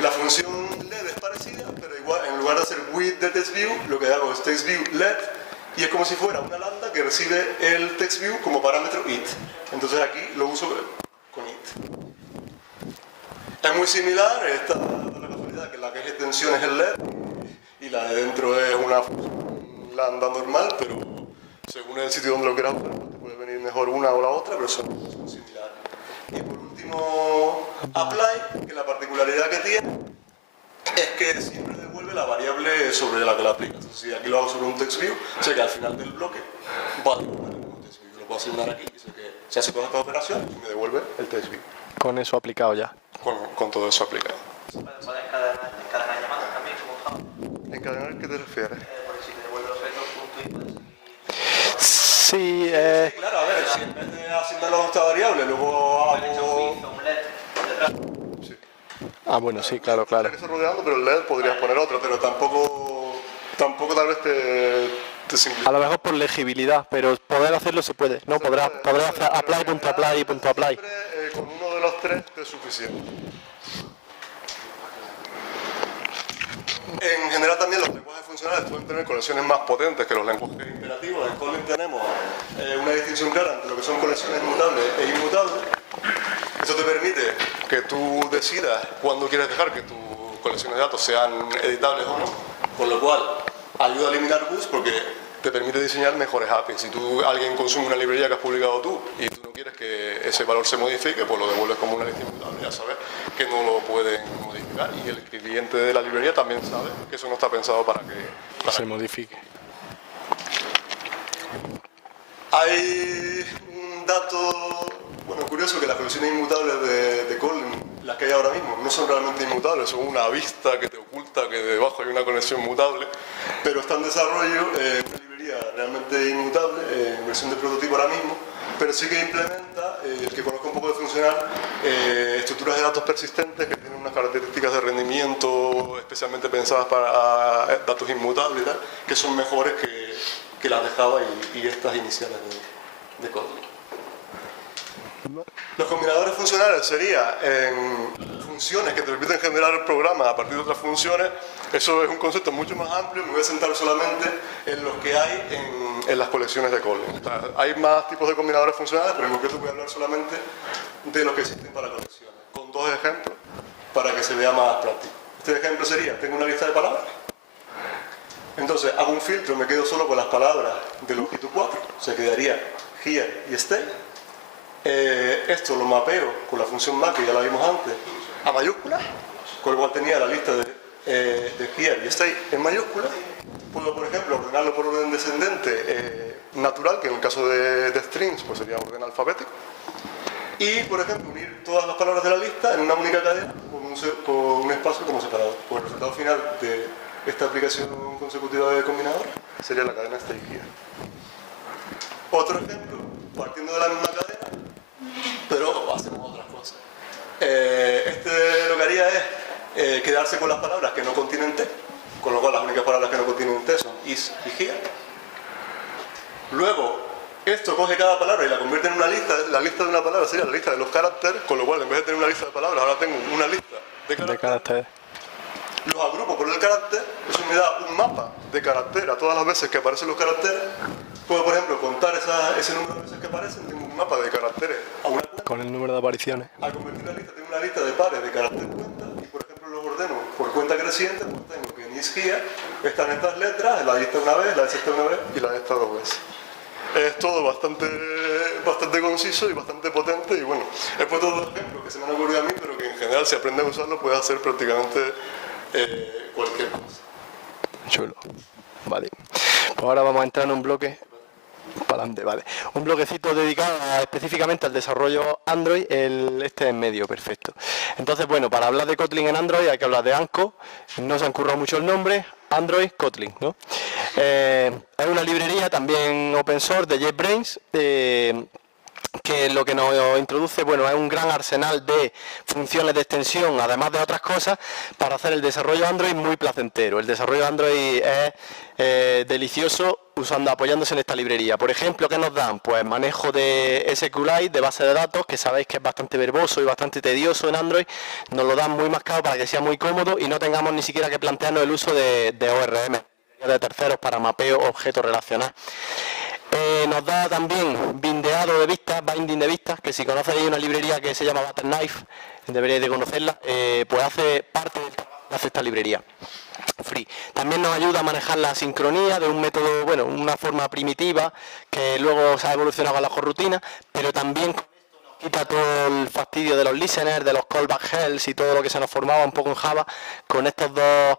La función LED es parecida, pero igual en lugar de hacer with de TextView, lo que hago es TextView LED y es como si fuera una lambda que recibe el TextView como parámetro it. Entonces aquí lo uso con it. Es muy similar, esta da la casualidad que la que es extensión es el LED y la de dentro es una lambda normal, pero según el sitio donde lo quieras usar, te puede venir mejor una o la otra, pero son similares. Y por último, apply, que la particularidad que tiene es que siempre devuelve la variable sobre la que la aplicas. Entonces, si aquí lo hago sobre un TextView, sé que al final del bloque va a devolver el TextView. Lo puedo asignar aquí y sé que se hace toda esta operación y me devuelve el TextView. Con eso aplicado ya. Con todo eso aplicado. ¿Puedes encadenar llamadas también como Java? ¿Encadenar qué te refieres? Porque si te devuelve los objetos, punto y puedes Sí, Claro, a ver, si en vez de asignarlo a esta variable, luego haber hecho un hago... with o un let detrás. Sí. bueno, sí, claro. Tendría que estar rodeando, pero el LED podrías poner otro, pero tampoco tal vez te simplifica. A lo mejor por legibilidad, pero poder hacerlo se puede. No, podrás hacer apply.apply y punto apply. Siempre, con uno de los tres es suficiente. En general también los lenguajes funcionales pueden tener colecciones más potentes que los lenguajes imperativos. En Kotlin tenemos una distinción clara entre lo que son colecciones mutables e inmutables. Eso te permite que tú decidas cuándo quieres dejar que tus colecciones de datos sean editables o no, con lo cual ayuda a eliminar bugs porque te permite diseñar mejores APIs. Si alguien consume una librería que has publicado tú y tú no quieres que ese valor se modifique, pues lo devuelves como una lista inmutable. Ya sabes que no lo pueden modificar y el cliente de la librería también sabe que eso no está pensado para que Se modifique. Hay un dato Bueno, curioso que las colecciones inmutables de Kotlin, las que hay ahora mismo, no son realmente inmutables, son una vista que te oculta que debajo hay una conexión mutable, pero está en desarrollo una librería realmente inmutable, en versión de prototipo ahora mismo, pero sí que implementa, el que conozca un poco de funcional, estructuras de datos persistentes que tienen unas características de rendimiento especialmente pensadas para datos inmutables y tal, que son mejores que las de Java y estas iniciales de Kotlin. Los combinadores funcionales serían funciones que te permiten generar el programa a partir de otras funciones. Eso es un concepto mucho más amplio, me voy a centrar solamente en los que hay en las colecciones de Kotlin. O sea, hay más tipos de combinadores funcionales, pero en concreto voy a hablar solamente de los que existen para colecciones, con dos ejemplos para que se vea más práctico. Este ejemplo sería, tengo una lista de palabras, entonces hago un filtro, me quedo solo con las palabras de longitud 4, se quedaría here y stay. Esto lo mapeo con la función map, que ya la vimos antes, a mayúsculas, con lo cual tenía la lista de here y stay en mayúsculas. Puedo, por ejemplo, ordenarlo por orden descendente natural, que en el caso de strings pues sería orden alfabético. Y, por ejemplo, unir todas las palabras de la lista en una única cadena con un espacio como separado. Pues el resultado final de esta aplicación consecutiva de combinadores sería la cadena stay here. Otro ejemplo, partiendo de la misma cadena, pero hacemos otras cosas. Lo que haría es quedarse con las palabras que no contienen T, con lo cual las únicas palabras que no contienen T son is y here. Luego, esto coge cada palabra y la convierte en una lista. La lista de una palabra sería la lista de los caracteres, con lo cual en vez de tener una lista de palabras, ahora tengo una lista de caracteres. Los agrupo por el carácter, eso me da un mapa de carácter a todas las veces que aparecen los caracteres. Puedo, por ejemplo, contar ese número de veces que aparecen, tengo un mapa de caracteres a una cuenta. Con el número de apariciones. Al convertir la lista, tengo una lista de pares de carácter cuenta, y por ejemplo los ordeno por cuenta creciente, pues tengo que en is here están estas letras, la de esta una vez, la de esta una vez y la de esta dos veces. Es todo bastante conciso y bastante potente, y bueno, he puesto dos ejemplos que se me han ocurrido a mí, pero que en general si aprendes a usarlo puedes hacer prácticamente cualquier cosa. Chulo. Vale. Pues ahora vamos a entrar en un bloque para adelante, vale. Un bloquecito dedicado específicamente al desarrollo Android, este en medio, perfecto. Entonces, bueno, para hablar de Kotlin en Android hay que hablar de Anko, no se han currado mucho el nombre, Android Kotlin, ¿no? Es una librería también open source de JetBrains, que lo que nos introduce, bueno, es un gran arsenal de funciones de extensión, además de otras cosas, para hacer el desarrollo Android muy placentero. El desarrollo Android es delicioso apoyándose en esta librería. Por ejemplo, ¿qué nos dan? Pues manejo de SQLite, de base de datos, que sabéis que es bastante verboso y bastante tedioso en Android. Nos lo dan muy mascado para que sea muy cómodo y no tengamos ni siquiera que plantearnos el uso de ORM, de terceros para mapeo objeto relacional. Nos da también bindeado de vistas, binding de vistas, que si conocéis una librería que se llama Butterknife, deberíais de conocerla, pues hace parte del trabajo que hace esta librería. Free. También nos ayuda a manejar la sincronía de un método, bueno, una forma primitiva que luego se ha evolucionado a la rutina, pero también con esto nos quita todo el fastidio de los listeners, de los callback hells y todo lo que se nos formaba un poco en Java. Con estas dos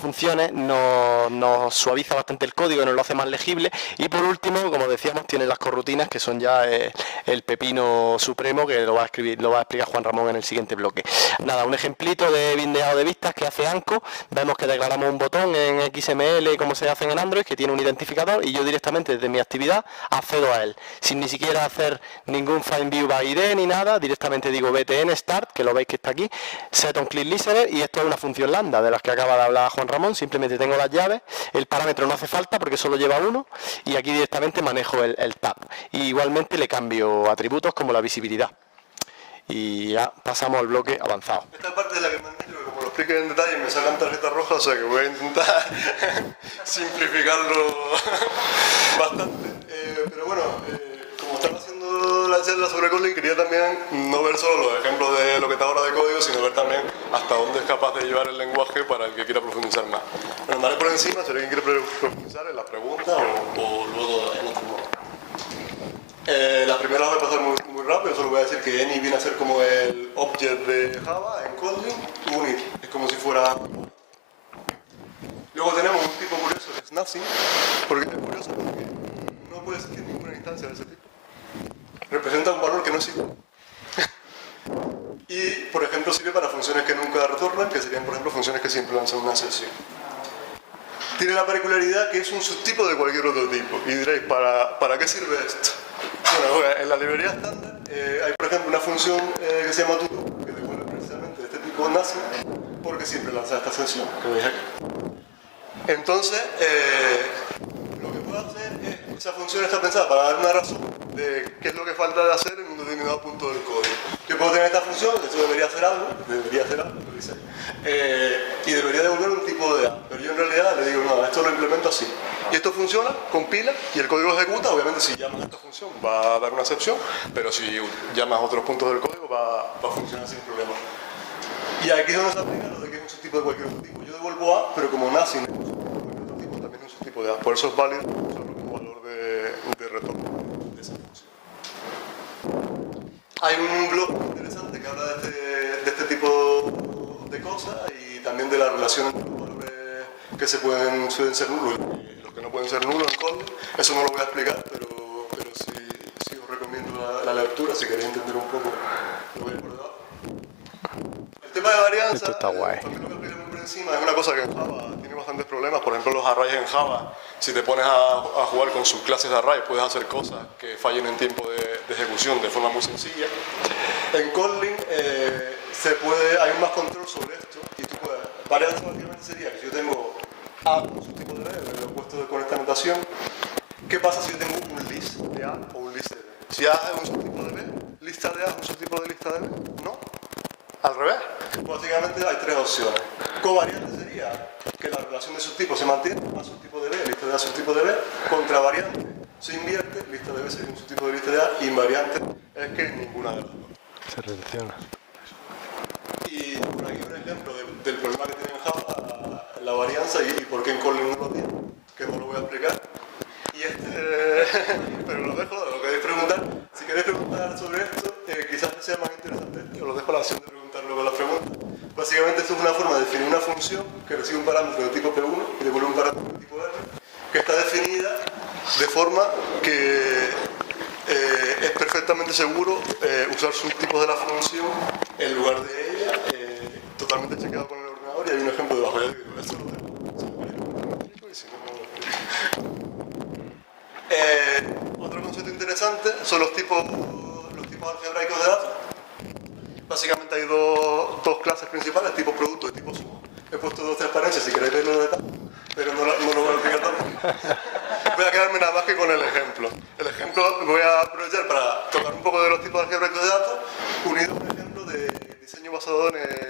funciones nos suaviza bastante el código y nos lo hace más legible. Y por último, como decíamos, tiene las corrutinas, que son ya el pepino supremo, que lo va a explicar Juan Ramón en el siguiente bloque. Nada, un ejemplito de bindeado de vistas que hace Anko. Vemos que declaramos un botón en XML, como se hace en Android, que tiene un identificador, y yo directamente desde mi actividad accedo a él, sin ni siquiera hacer ningún find view by ID ni nada. Directamente digo btn start, que lo veis que está aquí, set on click listener, y esto es una función lambda de las que acaba de hablar Juan Ramón. Simplemente tengo las llaves, el parámetro no hace falta porque solo lleva uno, y aquí directamente manejo el tab. Y igualmente le cambio atributos como la visibilidad. Y ya pasamos al bloque avanzado. Esta parte de la que me han dicho, que como lo explique en detalle me sacan tarjeta roja, o sea que voy a intentar simplificarlo bastante. Pero bueno, como estaba haciendo la charla sobre Kotlin, quería también no ver solo los ejemplos de lo que está ahora de código, sino ver también hasta dónde es capaz de llevar el lenguaje para el que quiera profundizar más. Bueno, andaré por encima, si alguien quiere profundizar en las preguntas o luego en otro modo. Las primeras voy a pasar muy rápido, solo voy a decir que any viene a ser como el object de Java en Kotlin, unit es como si fuera... Luego tenemos un tipo curioso que es nothing, porque es curioso porque no puede existir ninguna instancia de ese tipo. representa un valor que no existe. Y, por ejemplo, sirve para funciones que nunca retornan, que serían, por ejemplo, funciones que siempre lanzan una sesión. Tiene la particularidad que es un subtipo de cualquier otro tipo. Y diréis, ¿para qué sirve esto? Bueno, en la librería estándar hay, por ejemplo, una función que se llama todo, que devuelve precisamente de este tipo nazi, porque siempre lanza esta sesión, que veis aquí. Entonces, lo que puedo hacer es, esa función está pensada para dar una razón de qué es lo que falta de hacer en un determinado punto del código. Yo puedo tener esta función, esto debería hacer algo, lo dice, y debería devolver un tipo de A, pero yo en realidad le digo, no, esto lo implemento así. Y esto funciona, compila, y el código ejecuta. Obviamente si llamas a esta función va a dar una excepción, pero si llamas a otros puntos del código va a funcionar sin problema. Y aquí es donde se aplica lo de que es un subtipo de cualquier otro tipo. Yo devuelvo A, pero como nazi no es un subtipo de cualquier otro tipo, también es un subtipo de A. Por eso es válido usarlo como valor de retorno de esa función. Hay un blog interesante que habla de este tipo de cosas y también de la relación entre los valores que suelen ser nulos y los que no pueden ser nulos en Kotlin. Eso no lo voy a explicar, pero sí os recomiendo la lectura si queréis entender un poco lo que hay por debajo. El tema de varianza, Esto está guay. también lo que expliqué muy por encima, es una cosa que en Java tiene bastantes problemas. Por ejemplo, los arrays en Java, si te pones a jugar con subclases de array, puedes hacer cosas que fallen en tiempo de ejecución de forma muy sencilla. En Kotlin hay más control sobre esto y tú puedes. Varianza básicamente sería que si yo tengo A como subtipo de B, lo he puesto con esta notación. ¿Qué pasa si yo tengo un list de A o un list de B? Si A es un subtipo de B, lista de A es un subtipo de lista de B, ¿no? Al revés. Básicamente hay tres opciones. Covariante sería que la relación de subtipo se mantiene, A subtipo de B, lista de A subtipo de B. Contravariante se invierte, lista de B sería un subtipo de lista de A. Invariante es que ninguna de las dos. Se relaciona. Y por aquí un ejemplo del problema que tiene en Java la varianza y por qué en Kotlin no lo tiene, que no lo voy a explicar. Y pero lo dejo, lo queréis preguntar. Si queréis preguntar sobre esto, quizás sea más interesante esto, os lo dejo a la opción de preguntar luego las preguntas. Básicamente esto es una forma de definir una función que recibe un parámetro de tipo P1 y devuelve un parámetro de tipo R, que está definida de forma que es perfectamente seguro usar subtipos de la función en lugar de ella, totalmente chequeado con el ordenador, y hay un ejemplo debajo. Ya digo, esto lo dejo. Y si no, otro concepto interesante son los tipos algebraicos de datos. Básicamente hay dos clases principales, tipo producto y tipo suma. He puesto dos transparencias si queréis verlo de detalle, pero no lo voy a explicar también. Voy a quedarme nada más que con el ejemplo. El ejemplo voy a aprovechar para tocar un poco de los tipos algebraicos de datos, unido a un ejemplo de diseño basado en el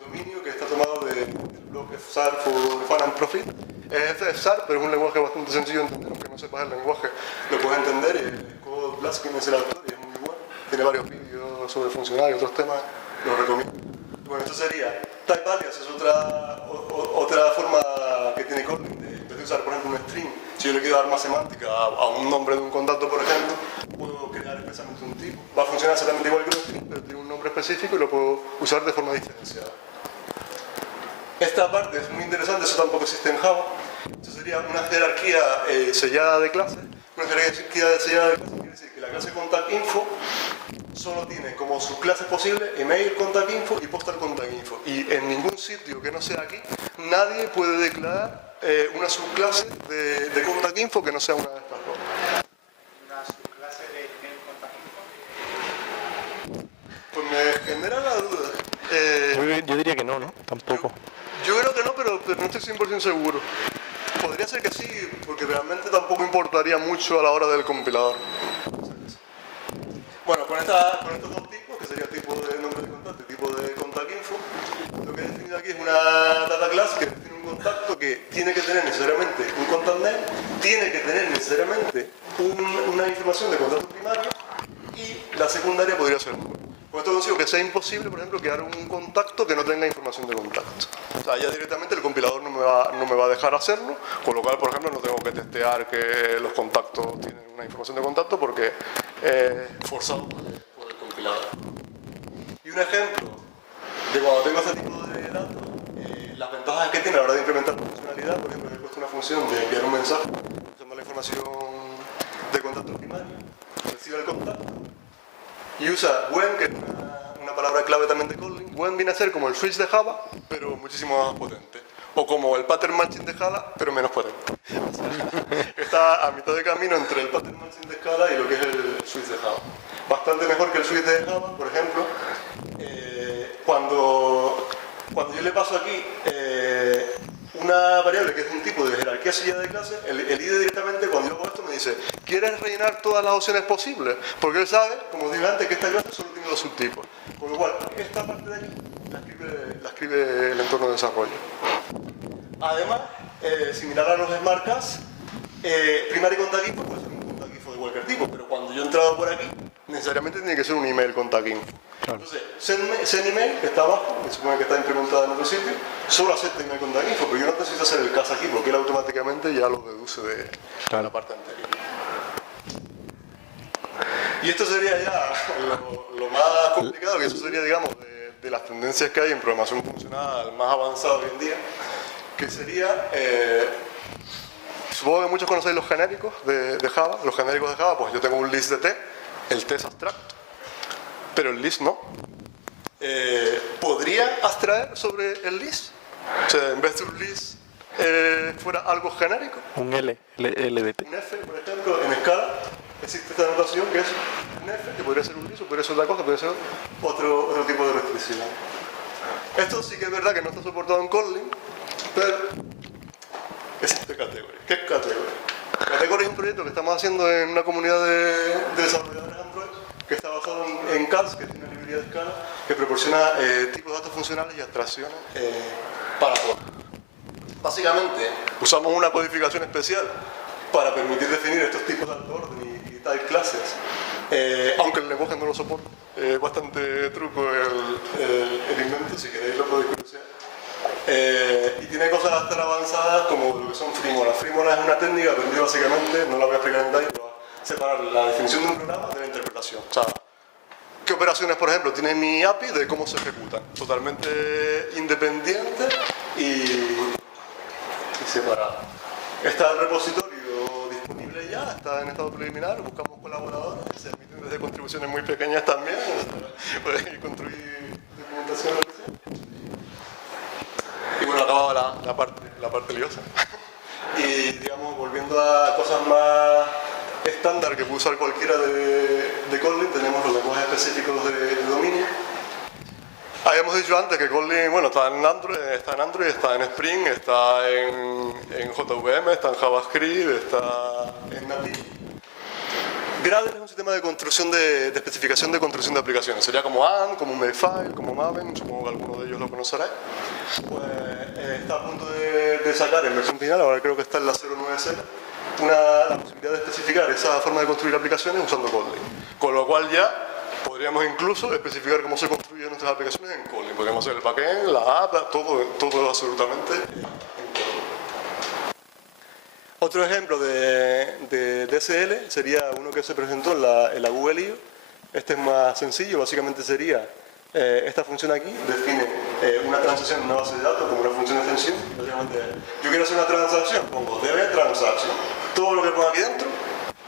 dominio que está tomado del blog FSAR for Fun and Profit. Es FSAR, pero es un lenguaje bastante sencillo de entender, aunque no sepas el lenguaje, lo puedes entender. Y el Code Blaskin es el autor y es muy bueno. Tiene varios vídeos sobre funcionar y otros temas, los recomiendo. Bueno, esto sería type alias, es otra forma que tiene Kotlin en vez de usar, por ejemplo, un string. Si yo le quiero dar más semántica a un nombre de un contacto, por ejemplo, puedo crear expresamente un tipo. Va a funcionar exactamente igual que un string, pero tiene un nombre específico y lo puedo usar de forma diferenciada. Esta parte es muy interesante, eso tampoco existe en Java. Esto sería una jerarquía sellada de clases. Una jerarquía sellada de clases quiere decir que la clase contactinfo solo tiene como subclases posibles email contactinfo y postal contactinfo. Y en ningún sitio que no sea aquí, nadie puede declarar una subclase de contactinfo que no sea una de estas dos. ¿Una subclase de email contactinfo? Pues me genera la duda. Yo diría que no, ¿no? Tampoco. Yo creo que no, pero no estoy 100% seguro. Podría ser que sí, porque realmente tampoco importaría mucho a la hora del compilador. Bueno, con estos dos tipos, que sería tipo de nombre de contacto y tipo de contactinfo, lo que he definido aquí es una data class que define un contacto que tiene que tener necesariamente un contact name, tiene que tener necesariamente una información de contacto primario y la secundaria podría ser null. Con esto consigo que sea imposible, por ejemplo, crear un contacto que no tenga información de contacto. O sea, ya directamente el compilador no me va a dejar hacerlo, con lo cual, por ejemplo, no tengo que testear que los contactos tienen una información de contacto porque es forzado por el compilador. Y un ejemplo de cuando tengo este tipo de datos, las ventajas que tiene a la hora de implementar funcionalidad, por ejemplo, he puesto una función de enviar un mensaje usando la información de contacto primario. recibe el contacto y usa when, que es una palabra clave también de Kotlin. When viene a ser como el switch de Java, pero muchísimo más potente. O como el pattern matching de Scala, pero menos potente. O sea, está a mitad de camino entre el pattern matching de Scala y lo que es el switch de Java. Bastante mejor que el switch de Java, por ejemplo. Cuando yo le paso aquí una variable que es un tipo de jerarquía sellada de clase, el IDE directamente, cuando yo hago esto, me dice: ¿quieres rellenar todas las opciones posibles? Porque él sabe, como dije antes, que esta clase solo tiene dos subtipos. Con lo cual, esta parte de aquí la escribe el entorno de desarrollo. Además, similar a los Smart Class, primary contact info puede ser un contact info de cualquier tipo, pero cuando yo he entrado por aquí, necesariamente tiene que ser un email contact info. Claro. Entonces, send email, que está abajo, que supone que está implementada en otro sitio, solo acepta email contact info, pero yo no necesito hacer el caso aquí porque él automáticamente ya lo deduce de la parte anterior. Y esto sería ya lo más complicado, que eso sería, digamos, de las tendencias que hay en programación funcional más avanzada hoy en día, que sería, supongo que muchos conocéis los genéricos de Java. Los genéricos de Java, pues yo tengo un list de T, el T es abstracto, pero el list no. ¿Podría abstraer sobre el list? O sea, en vez de un list fuera algo genérico. Un LDT. Un F, por ejemplo, en Scala existe esta notación que es un F, que podría ser un list, o podría ser otra cosa, podría ser otro tipo de restricción. Esto sí que es verdad que no está soportado en Kotlin, pero existe Category. ¿Qué es Category? Category es un proyecto que estamos haciendo en una comunidad de desarrolladores Android que está basado en CALS, que tiene una librería de Scala que proporciona tipos de datos funcionales y abstracciones para Kotlin. Básicamente, usamos una codificación especial para permitir definir estos tipos de alto orden y type classes, aunque el lenguaje no lo soporta. Bastante truco el invento, si queréis lo podéis curiosear. Y tiene cosas tan avanzadas como lo que son frímolas. Frímolas es una técnica aprendida básicamente, no la voy a explicar en detalle, pero va a separar la definición de un programa de la interpretación. O sea, ¿qué operaciones, por ejemplo, tiene mi API de cómo se ejecutan? Totalmente independiente y separado. Está el repositorio disponible ya, está en estado preliminar, buscamos colaboradores, se emiten desde contribuciones muy pequeñas también, podéis construir documentación o lo que sea. Y bueno, acababa la parte liosa. Y digamos, volviendo a cosas más estándar que puede usar cualquiera de Kotlin, tenemos los lenguajes específicos de dominio. Habíamos dicho antes que Kotlin, bueno, está en Android, está en Spring, está en JVM, está en JavaScript, está en Native. Gradle es un sistema de construcción de especificación de construcción de aplicaciones. Sería como Ant, como Makefile, como Maven, supongo que alguno de ellos lo conocerá. Pues está a punto de sacar en versión final, ahora creo que está en la 090, la posibilidad de especificar esa forma de construir aplicaciones usando Kotlin. Con lo cual ya podríamos incluso especificar cómo se construyen nuestras aplicaciones en Kotlin. Podríamos hacer el backend, la app, todo absolutamente en Kotlin. Otro ejemplo de DSL sería uno que se presentó en la Google I.O. Este es más sencillo, básicamente sería esta función aquí, define una transacción en una base de datos como una función de extensión. Básicamente, yo quiero hacer una transacción, pongo db transaction. Todo lo que pongo aquí dentro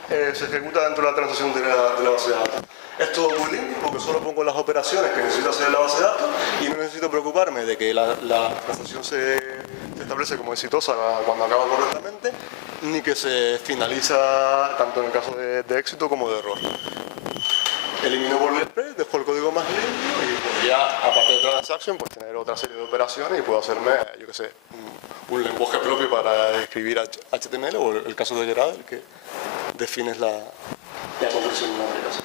se ejecuta dentro de la transacción de la base de datos. Es todo muy limpio porque solo pongo las operaciones que necesito hacer en la base de datos y no necesito preocuparme de que la transacción se establece como exitosa cuando acaba correctamente, ni que se finaliza tanto en el caso de éxito como de error. Elimino por el pre, dejo el código más limpio y pues ya, aparte de transaction, pues tener otra serie de operaciones y puedo hacerme, yo qué sé, un lenguaje propio para escribir HTML o el caso de Gradle, que defines la construcción de una aplicación.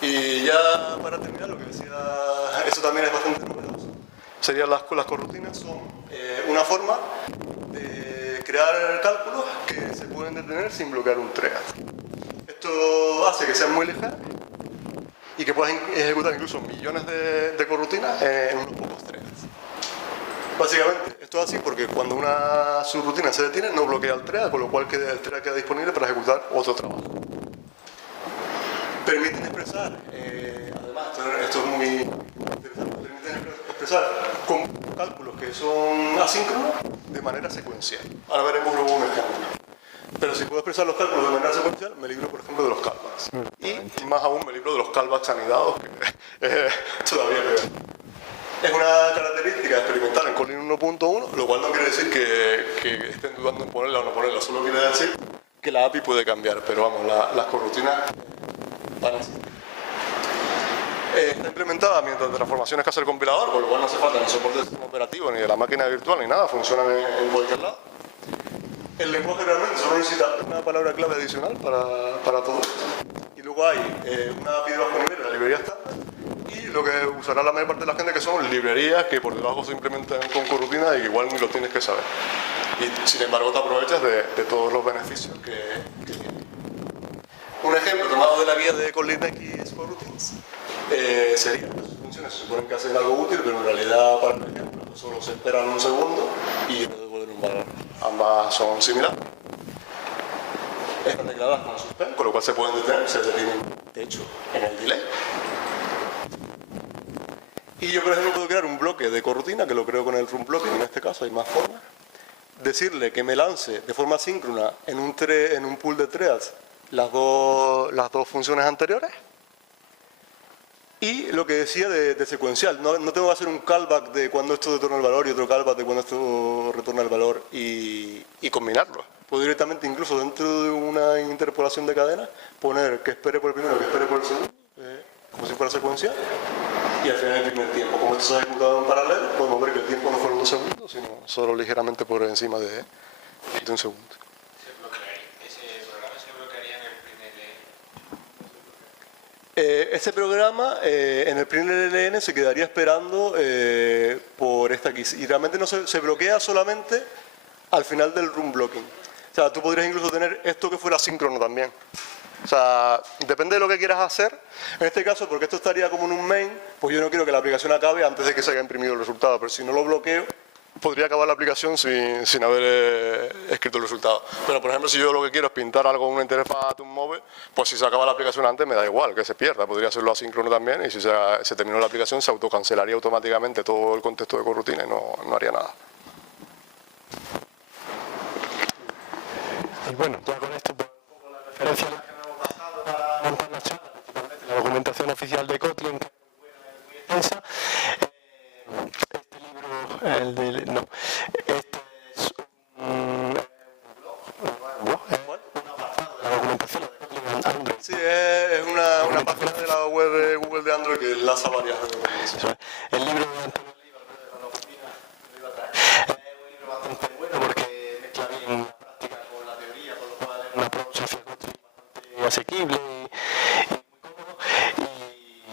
Y ya para terminar, lo que decía, eso también es bastante novedoso, serían las corrutinas, son una forma de crear cálculos que se pueden detener sin bloquear un thread. Esto hace que sean muy ligeras y que puedas ejecutar incluso millones de corrutinas en unos pocos threads. Básicamente, esto es así porque cuando una subrutina se detiene no bloquea el thread, con lo cual el thread queda disponible para ejecutar otro trabajo. Permiten expresar, además, esto es muy interesante, permiten expresar con cálculos que son asíncronos de manera secuencial. Ahora veremos luego un ejemplo. Pero si puedo expresar los cálculos de manera secuencial, me libro, por ejemplo, de los callbacks. Y más aún me libro de los callbacks anidados, que es todavía peor. Es una característica experimental en Kotlin 1.1, lo cual no quiere decir que estén dudando en ponerla o no ponerla, solo quiere decir que la API puede cambiar, pero vamos, las corrutinas van a existir. Está implementada mediante transformaciones que hace el compilador, por lo cual no hace falta ni soporte del sistema operativo, ni de la máquina virtual, ni nada, funcionan en cualquier lado. El lenguaje realmente solo necesita una palabra clave adicional para todo esto. Y luego hay una API de bajo nivel, la librería estándar, y lo que usará la mayor parte de la gente, que son librerías que por debajo se implementan con corrutina y que igual ni lo tienes que saber. Y sin embargo te aprovechas de todos los beneficios que tiene. Un ejemplo tomado de la guía de Kotlin X Coroutines sería que las funciones se suponen que hacen algo útil, pero en realidad para el ejemplo solo se esperan un segundo y no devuelven un valor. Ambas son similares. Están declaradas con suspend, con lo cual se pueden detener, se detienen de hecho en el delay. Y yo, por ejemplo, puedo crear un bloque de corrutina, que lo creo con el run blocking, en este caso hay más formas. Decirle que me lance de forma síncrona en un pool de threads las dos funciones anteriores. Y lo que decía de secuencial, no tengo que hacer un callback de cuando esto retorna el valor y otro callback de cuando esto retorna el valor y combinarlo. Puedo directamente, incluso dentro de una interpolación de cadena, poner que espere por el primero, que espere por el segundo, como si fuera secuencial. Y al final el primer tiempo, como esto se ha ejecutado en paralelo, podemos ver que el tiempo no fueron 2 segundos, sino solo ligeramente por encima de un segundo. Ese programa se bloquearía en el primer Este programa en el primer LN se quedaría esperando por esta aquí. Y realmente no se bloquea solamente al final del run blocking. O sea, tú podrías incluso tener esto que fuera síncrono también. O sea, depende de lo que quieras hacer. En este caso, porque esto estaría como en un main, pues yo no quiero que la aplicación acabe antes de que se haya imprimido el resultado. Pero si no lo bloqueo, podría acabar la aplicación sin haber escrito el resultado. Pero, por ejemplo, si yo lo que quiero es pintar algo en una interfaz de un móvil, pues si se acaba la aplicación antes me da igual que se pierda. Podría hacerlo asíncrono también y si se terminó la aplicación se autocancelaría automáticamente todo el contexto de corrutina y no haría nada. Y bueno, ya con esto, pues, un poco la referencia a la que hemos basado para montar la charla, principalmente la documentación oficial de Kotlin, que es muy buena y muy extensa. Este libro, este es un blog, un apartado de la documentación de Kotlin Android. Sí, es una página de la web de Google de Android que enlaza varias referencias. El libro de Antonio Oliva, de la oficina, lo iba a traer. Es un libro bastante bueno porque mezcla bien la práctica con la teoría, con lo cual es una approach hacia Kotlin bastante asequible y muy cómodo.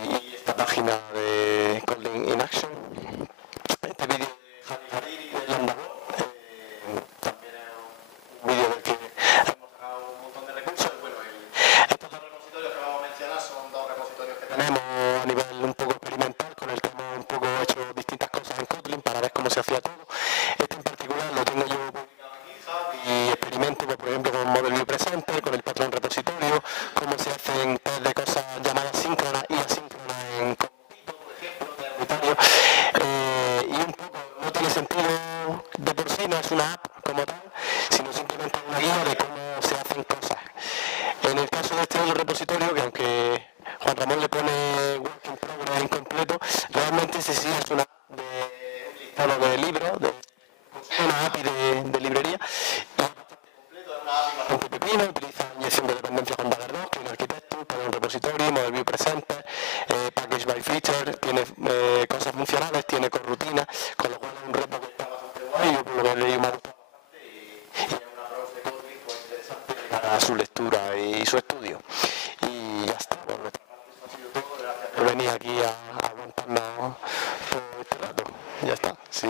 Y esta página de Kotlin in Action, este vídeo de Javi Hariri de Lambda-Bot, también es un vídeo del que hemos sacado un montón de recursos. Y bueno, estos dos repositorios que vamos a mencionar son dos repositorios que tenemos a nivel un poco experimental, con el que hemos un poco hecho distintas cosas en Kotlin para ver cómo se hacía todo. Este en particular lo tengo yo publicado en GitHub y experimento, pues, por ejemplo, con Model View Presenter, con el patrón repositorio, cómo se hacen test de cosas llamadas síncronas y asíncronas en Conmoquito, por ejemplo, de unitario. Y un poco, no tiene sentido de por sí, no es una app como tal, sino simplemente una guía de cómo se hacen cosas. En el caso de este otro repositorio, que aunque Juan Ramón le pone work in progress incompleto, realmente sí es una app de un listado de libros, una API de librería, y es bastante completo, es una API bastante pepino, utiliza inyección de dependencias con Dagger 2, tiene arquitecto, para un repositorio, Model View Presenter, Package by Feature, tiene cosas funcionales, tiene corrutina, con lo cual es un repo que está bastante guay, yo por lo que he leído me ha gustado bastante y es una approach de Kotlin pues, interesante para su lectura y su estudio. Y ya está, por nuestra parte eso ha sido todo, gracias por venir aquí a aguantarnos todo este rato, ya está. Sí.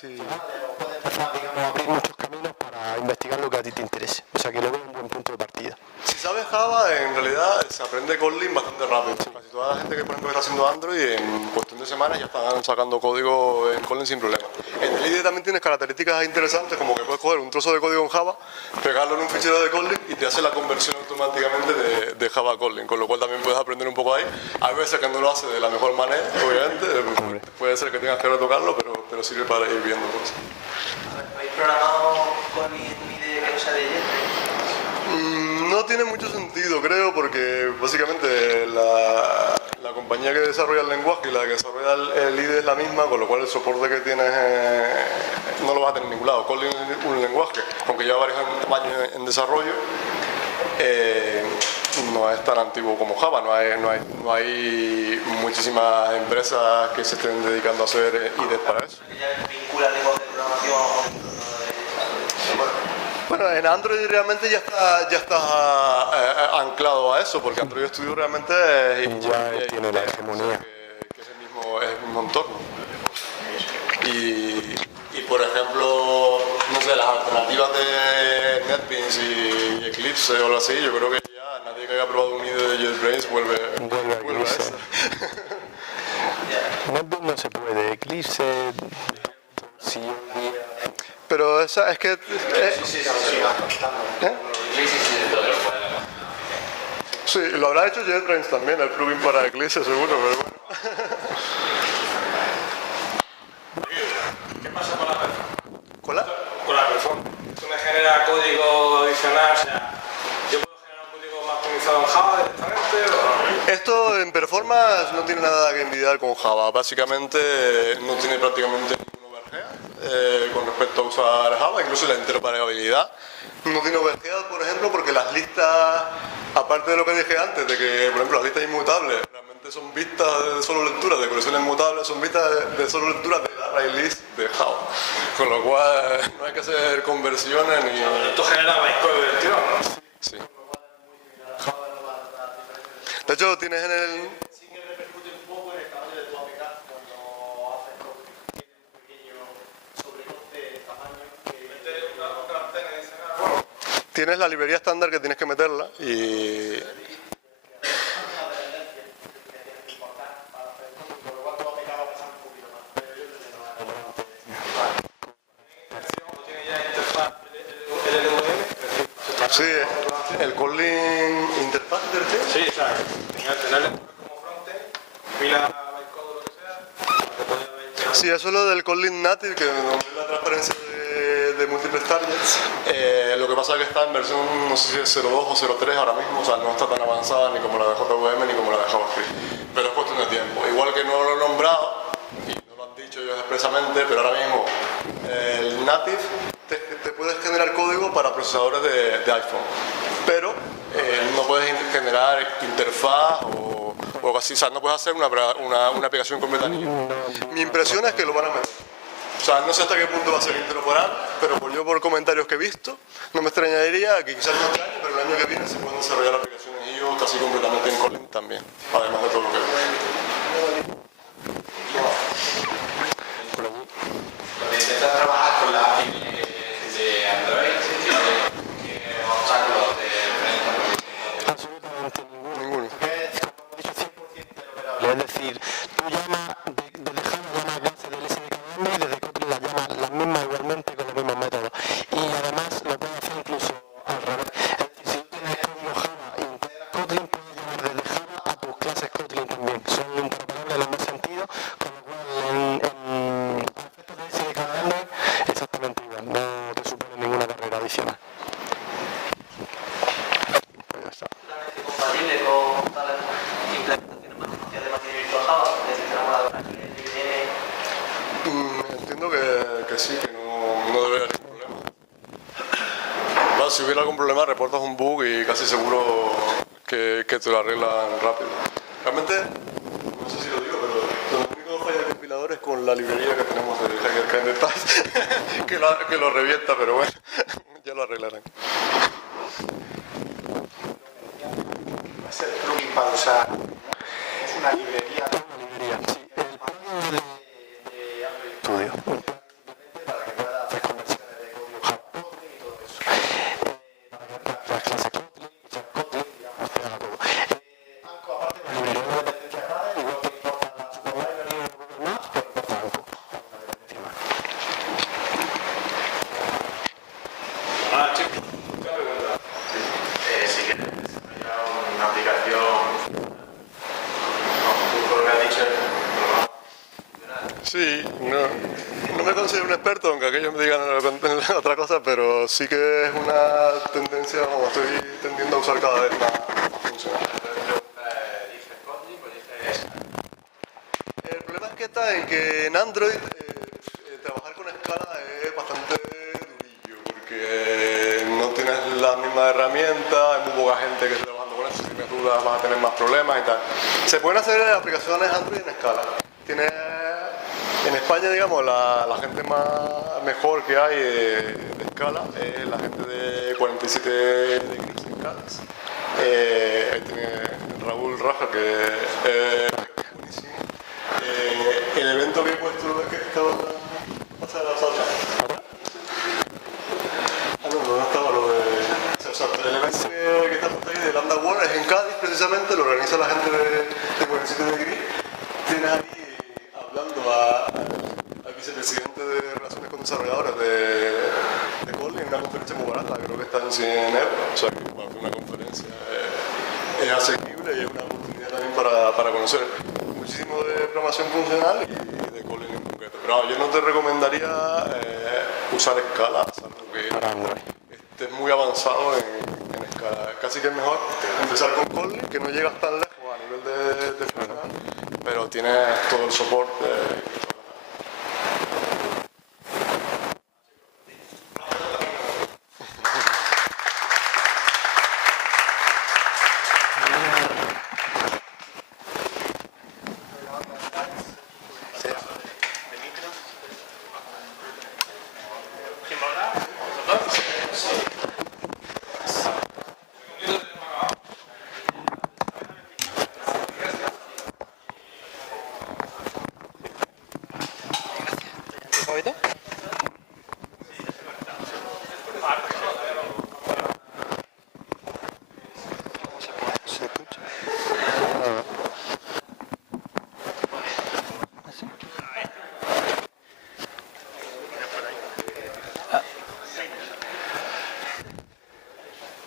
Sí. o puedes empezar, digamos, a abrir muchos caminos para investigar lo que a ti te interese. O sea que lo veo un buen punto de partida. Si sabes Java, en realidad se aprende Kotlin bastante rápido. Casi toda la gente que, por ejemplo, está haciendo Android, en cuestión de semanas ya están sacando código en Kotlin sin problema. En el IDE también tienes características interesantes, como que puedes coger un trozo de código en Java, pegarlo en un fichero de Kotlin y te hace la conversión automáticamente de Java a Kotlin, con lo cual también puedes aprender un poco ahí. Hay veces que no lo hace de la mejor manera, obviamente, puede ser que tengas que retocarlo, pero sirve para ir viendo cosas. ¿Habéis programado con mi IDE que no sea de JetBrains? No tiene mucho sentido, creo, porque básicamente la compañía que desarrolla el lenguaje y la que desarrolla el IDE es la misma, con lo cual el soporte que tienes no lo vas a tener en ningún lado. Kotlin es un lenguaje, aunque lleva varios años en desarrollo, no es tan antiguo como Java, no hay muchísimas empresas que se estén dedicando a hacer IDEs para eso. ¿Ya vincula el lenguaje de programación a un entorno de Bueno, en Android realmente ya está anclado a eso, porque Android Studio realmente Ya tiene la hegemonía. que es el mismo entorno. Y por ejemplo, no sé, las alternativas de NetBeans y Eclipse o algo así, yo creo que ya nadie que haya probado un IDE de JetBrains vuelve a eso. NetBeans no se puede, Eclipse, si Pero esa es que... Sí, lo habrá hecho JetBrains también, el plugin para Eclipse seguro, pero bueno. ¿Qué pasa con la performance? ¿Con la? Con la performance. Esto me genera código adicional, o sea, ¿yo puedo generar un código más optimizado en Java directamente o...? Esto en performance no tiene nada que envidiar con Java. Básicamente no tiene prácticamente ningún overhead con respecto a usar Java, incluso la interoperabilidad. No tiene overhead, por ejemplo, porque las listas, aparte de lo que dije antes, de que, por ejemplo, las listas inmutables realmente son vistas de solo lectura, de colecciones mutables, son vistas de solo lectura de la array list de Java. Con lo cual no hay que hacer conversiones ni... Esto genera bytecode del tirón, ¿no? Sí. De hecho, tienes en el... sí que repercute un poco en el tamaño de tu APK cuando haces código. Tiene un pequeño sobrecoste de tamaño que... Tienes la librería estándar que tienes que meterla y... Sí, el Kotlin interfaz, ¿te refieres? Sí, o sea, tenerle como frontend, pila bytecode o lo que sea, Sí, eso es lo del Kotlin Native, que es la transparencia de múltiples targets. Lo que pasa es que está en versión, no sé si es 0.2 o 0.3 ahora mismo, o sea, no está tan avanzada ni como la de JVM ni como la de JavaScript. Pero es cuestión de tiempo. Igual que no lo he nombrado, y no lo han dicho ellos expresamente, pero ahora mismo el Native te puedes generar código para procesadores de iPhone, pero no puedes generar interfaz o algo así, o sea, no puedes hacer una aplicación completa ni yo. Mi impresión es que lo van a meter. O sea, no sé hasta qué punto va a ser interoperable, pero por comentarios que he visto, no me extrañaría que quizás no este año, pero el año que viene se puedan desarrollar aplicaciones iOS casi completamente en Kotlin también, además de todo lo que veo. Cuando intentas trabajar con la API de Android, ¿tiene obstáculos de enfrentamiento? Absolutamente ninguno. Ninguno. Es, como he dicho, 100% interoperable. Es decir, tú llamas, desde Java llamas base del SDKM y desde Kotlin las llamas las mismas igualmente con los mismos métodos. Y además lo puedes hacer incluso al revés. Es decir, si tú tienes código Java y integras Kotlin, puedes llamar desde Java a tus clases Kotlin también. Son interoperables en los dos sentidos, con lo cual en efectos de SDKM exactamente igual. No te supone ninguna barrera adicional. Pues ya está. totalmente compatible con todas las implementaciones más conocidas de máquina virtual Java, de sistema molador Entiendo que sí, que no debería haber ningún problema. Bueno, si hubiera algún problema, reportas un bug y casi seguro que te lo arreglan rápido. Realmente, no sé si lo digo, pero lo único que falla el compilador es con la librería que tenemos de HackerKernel que lo revienta, pero bueno, ya lo arreglarán. Va a ser plugin para usar. Es una librería. Una librería, sí. El plugin de Android Studio. Un plugin simplemente no soy un experto, aunque aquellos me digan otra cosa, pero sí que es una tendencia, como estoy tendiendo a usar cada vez más funciones. El problema es que está en que en Android trabajar con escala es bastante durillo, porque no tienes las mismas herramientas, hay muy poca gente que esté trabajando con eso, si tienes dudas vas a tener más problemas y tal. Se pueden hacer aplicaciones Android en escala. En España, digamos, la gente mejor que hay de escala es la gente de 47 degrees en Cádiz. Ahí tiene Raúl Raja, que es buenísimo. El evento que he puesto es que estaba pasar la sala. No estaba lo de... O sea, el evento que está puesto ahí de Lambda World es en Cádiz, precisamente, lo organiza la gente de 47 degrees. Tienes ahí al vicepresidente de Relaciones con Desarrolladores de Kotlin, una conferencia muy barata, creo que está en 100 euros, o sea que una conferencia es asequible y es una oportunidad también para conocer muchísimo de programación funcional y de Kotlin en concreto. Pero yo no te recomendaría usar Scala, salvo que estés muy avanzado en Scala. Casi que es mejor empezar con Kotlin, que no llegas tan lejos a nivel de funcional, pero tienes todo el soporte.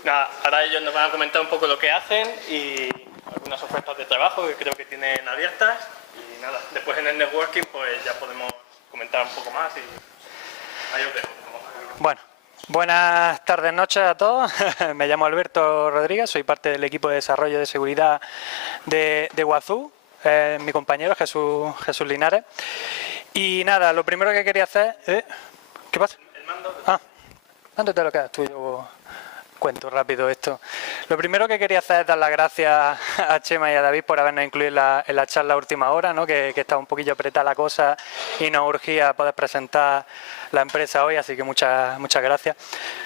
Nada, ahora ellos nos van a comentar un poco lo que hacen y algunas ofertas de trabajo que creo que tienen abiertas. Y nada, después en el networking pues ya podemos comentar un poco más y ahí os dejo. Bueno, buenas tardes, noches a todos. Me llamo Alberto Rodríguez, soy parte del equipo de desarrollo de seguridad de Wazoo. Mi compañero Jesús Linares. Y nada, lo primero que quería hacer... ¿Qué pasa? El mando. Antes de lo que hagas tú, yo cuento rápido esto. Lo primero que quería hacer es dar las gracias a Chema y a David por habernos incluido en la charla a última hora, ¿no? que estaba un poquillo apretada la cosa y nos urgía poder presentar la empresa hoy, así que muchas gracias.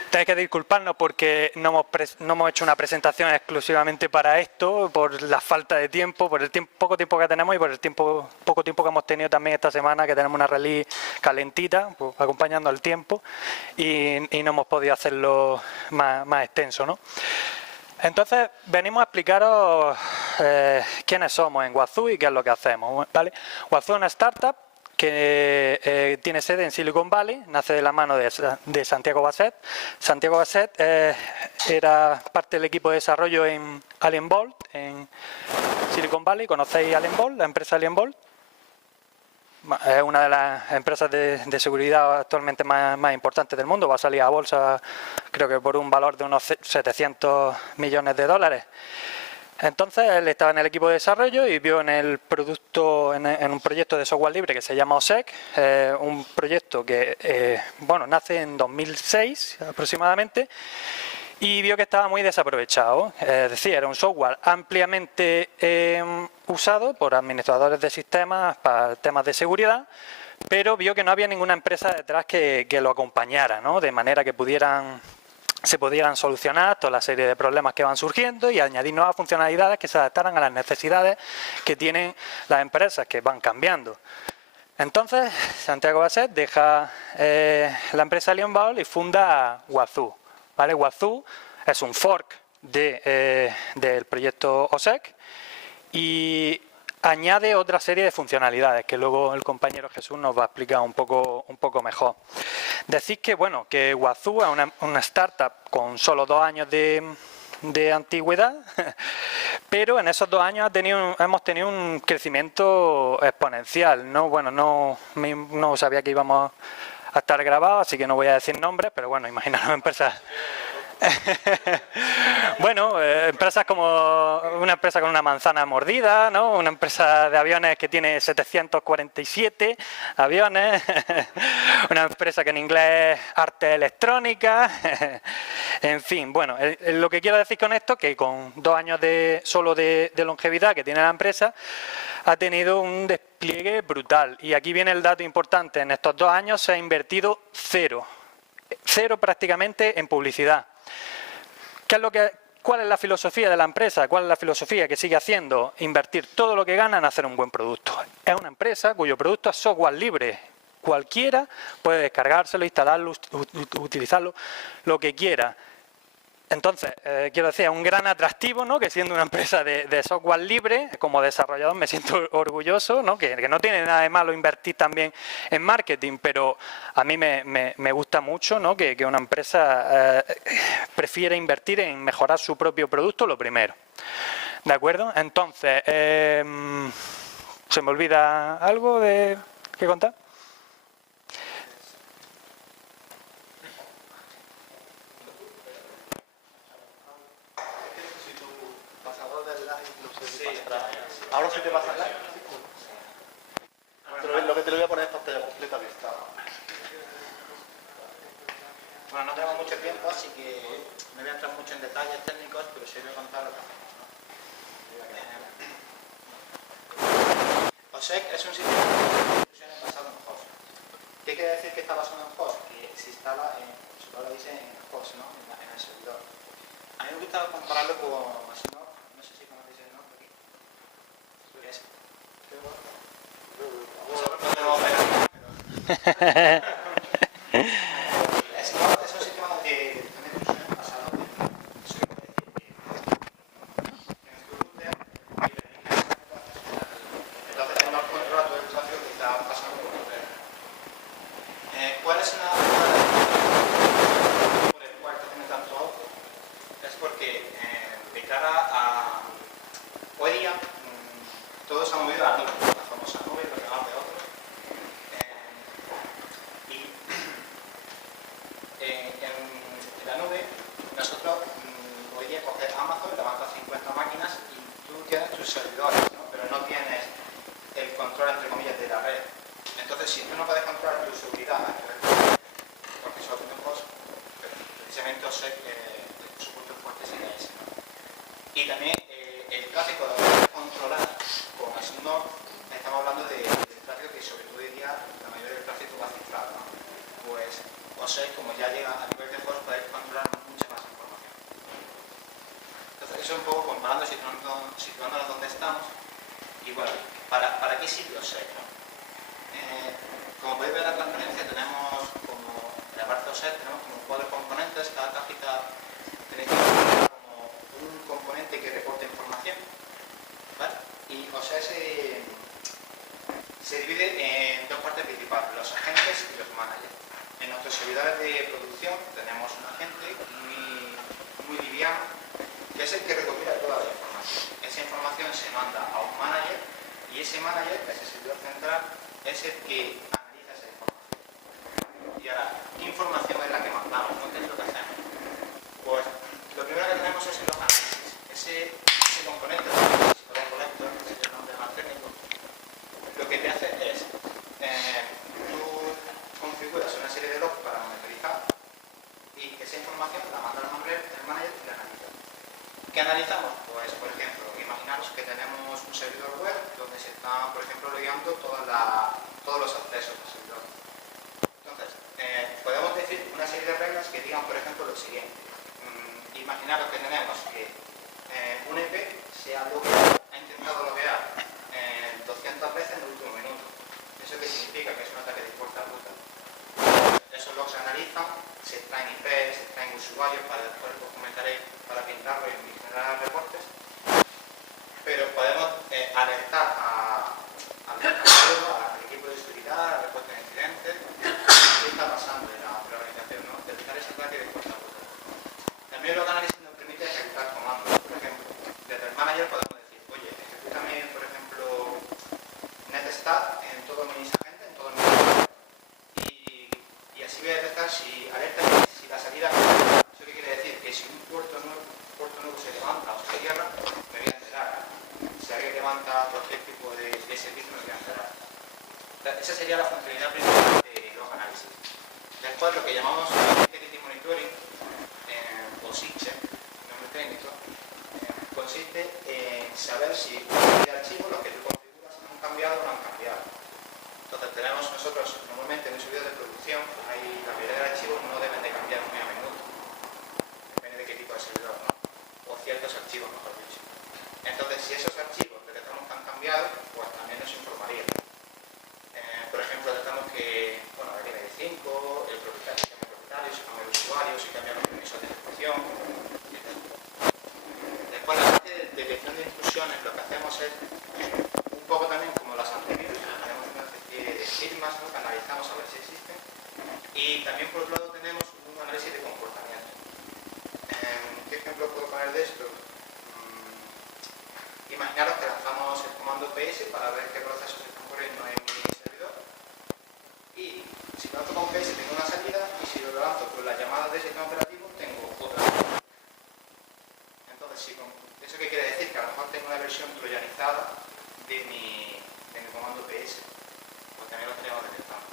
Tenéis que disculparnos porque no hemos hecho una presentación exclusivamente para esto, por la falta de tiempo, por el poco tiempo que tenemos y por el poco tiempo que hemos tenido también esta semana, que tenemos una release calentita, pues, acompañando al tiempo, y no hemos podido hacerlo más extenso, ¿no? Entonces, venimos a explicaros quiénes somos en Wazoo y qué es lo que hacemos, ¿vale? Wazoo es una startup que tiene sede en Silicon Valley, nace de la mano de Santiago Basset. Santiago Basset era parte del equipo de desarrollo en Alien Bolt, en Silicon Valley. ¿Conocéis Alien Bolt, la empresa Alien Bolt? Es una de las empresas de seguridad actualmente más importantes del mundo. Va a salir a bolsa, creo que por un valor de unos 700 millones de dólares. Entonces él estaba en el equipo de desarrollo y vio en el producto, en un proyecto de software libre que se llama OSEC, un proyecto que nace en 2006 aproximadamente, y vio que estaba muy desaprovechado. Es decir, era un software ampliamente usado por administradores de sistemas para temas de seguridad, pero vio que no había ninguna empresa detrás que lo acompañara, ¿no? De manera que se pudieran solucionar toda la serie de problemas que van surgiendo y añadir nuevas funcionalidades que se adaptaran a las necesidades que tienen las empresas, que van cambiando. Entonces, Santiago Basset deja la empresa Alien Bolt y funda Wazoo, ¿vale? Wazoo es un fork del proyecto OSEC y añade otra serie de funcionalidades que luego el compañero Jesús nos va a explicar un poco mejor. Decir que Wazoo es una startup con solo 2 años de antigüedad, pero en esos 2 años hemos tenido un crecimiento exponencial, ¿no? Bueno, no sabía que íbamos a estar grabados, así que no voy a decir nombres, pero bueno, imaginaros empresas. Bueno, empresas como una empresa con una manzana mordida, ¿no? Una empresa de aviones que tiene 747 aviones, una empresa que en inglés es arte electrónica, en fin, bueno, lo que quiero decir con esto es que con 2 años solo de longevidad que tiene la empresa, ha tenido un despliegue brutal. Y aquí viene el dato importante, en estos 2 años se ha invertido cero prácticamente en publicidad. ¿Cuál es la filosofía de la empresa? ¿Cuál es la filosofía que sigue haciendo? Invertir todo lo que gana en hacer un buen producto. Es una empresa cuyo producto es software libre. Cualquiera puede descargárselo, instalarlo, utilizarlo, lo que quiera. Entonces, quiero decir, es un gran atractivo, ¿no? Que siendo una empresa de software libre, como desarrollador me siento orgulloso, ¿no? Que no tiene nada de malo invertir también en marketing, pero a mí me gusta mucho, ¿no? Que una empresa prefiere invertir en mejorar su propio producto lo primero. ¿De acuerdo? Entonces, ¿se me olvida algo de qué contar? Ahora sí te pasa el live. Lo que te lo voy a poner es pantalla completa vista. Bueno, no tenemos mucho tiempo, así que me voy a entrar mucho en detalles técnicos, pero sí voy a contar lo que hacemos, ¿no? OSEC es un sistema de distribución basado en host. ¿Qué quiere decir que está basado en host? Que se instala lo dice en host, ¿no? En el servidor. A mí me gusta compararlo con Snow. No sé si conocéis el nombre aquí. ¿Qué es? Snow es un sistema de distribución basado en eso quiere decir que en tu router entonces no controla todo el tráfico que está pasando por el router. ¿Cuál es una por el cual tiene tanto auto? Es porque de cara a hoy día todo se ha movido a la nube, la famosa nube, lo que más de otros. Y en la nube nosotros hoy día coges Amazon, levantas 50 máquinas y tú tienes tus servidores, ¿no? Pero no tienes el control entre comillas de la red. Entonces si tú no puedes controlar tu seguridad, porque solo tiene un host, precisamente OSEC su punto fuerte sería ese, ¿no? Y también el tráfico lo puedes controlar con Snow. Estamos hablando del tráfico que sobre todo hoy día la mayoría del tráfico va cifrado, ¿no? Pues OSEC, como ya llega a nivel de host, podéis controlar mucha más información. Entonces eso es un poco comparando, situándonos donde estamos. Y bueno, ¿para qué sirve OSEC, no? Como podéis ver en la transparencia tenemos como en la parte OSEC tenemos como 4 componentes. Cada cajita tenéis que tener como un componente que reporta información, ¿vale? Y OSEC se divide en 2 partes principales, los agentes y los managers. En nuestros servidores de producción tenemos un agente muy liviano, que es el que recopila toda la información. Esa información se manda a un manager y ese manager, ese servidor central, es el que analiza esa información. Y ahora, ¿qué información es la que mandamos? ¿No? ¿Qué es lo que hacemos? Pues lo primero que tenemos es los análisis. Ese componente, collector, que es el nombre más técnico, lo que te hace es, tú configuras una serie de logs para monitorizar y esa información la manda al manager y la analiza. ¿Qué analizamos? Pues, por ejemplo, imaginaros que tenemos un servidor web donde se están, por ejemplo, logueando todos los accesos al servidor. Entonces, podemos decir una serie de reglas que digan, por ejemplo, lo siguiente. Imaginaros que tenemos que un EP ha intentado loguear 200 veces en el último minuto. ¿Eso qué significa? Que es un ataque de puerta a ruta. Esos logs se analizan, se extraen IP, se extraen usuarios para después os comentaré para pintarlo y generar reportes. Pero podemos alertar al equipo de seguridad, al reporte de incidentes, qué está pasando en la organización, ¿no? Detectar ese ataque de puerta a ruta. También lo que análisis nos permite ejecutar comandos. Por ejemplo, desde el manager podemos si alerta si la salida no. ¿Eso qué quiere decir? Que si un puerto nuevo se levanta o se cierra, me voy a enterar. Si alguien levanta cualquier tipo de servicio, me voy a enterar. Esa sería la funcionalidad principal de los análisis. Después, lo que llamamos Security Monitoring, o SICHE, nombre técnico, consiste en saber si los archivos, los que tú configuras, han cambiado o no han cambiado. Entonces, tenemos nosotros, normalmente en un servidor de producción, la mayoría de archivos no deben de cambiar muy a menudo. Depende de qué tipo de servidor, ¿no? O ciertos archivos, mejor dicho. Entonces, si esos archivos detectamos que han cambiado, pues también nos informaría. Por ejemplo, detectamos que, bueno, la línea de 5, el propietario, si cambia el propietario, si cambia el usuario, si cambia los permisos de ejecución, etc. Después, la parte de detección de intrusiones, lo que hacemos es, un poco también como las anteriores, tenemos una especie de firmas, ¿no?, que analizamos a ver si existen, y también por otro lado tenemos un análisis de comportamiento. ¿Qué ejemplo puedo poner de esto? Imaginaros que lanzamos el comando PS para ver qué procesos están corriendo en mi servidor, y si lo lanzo con PS tengo una salida, y si lo lanzo con las llamadas de sistema operativo tengo otra. Entonces, ¿eso qué quiere decir? Que a lo mejor tengo una versión troyanizada de mi comando PS, pues también lo tenemos detectado.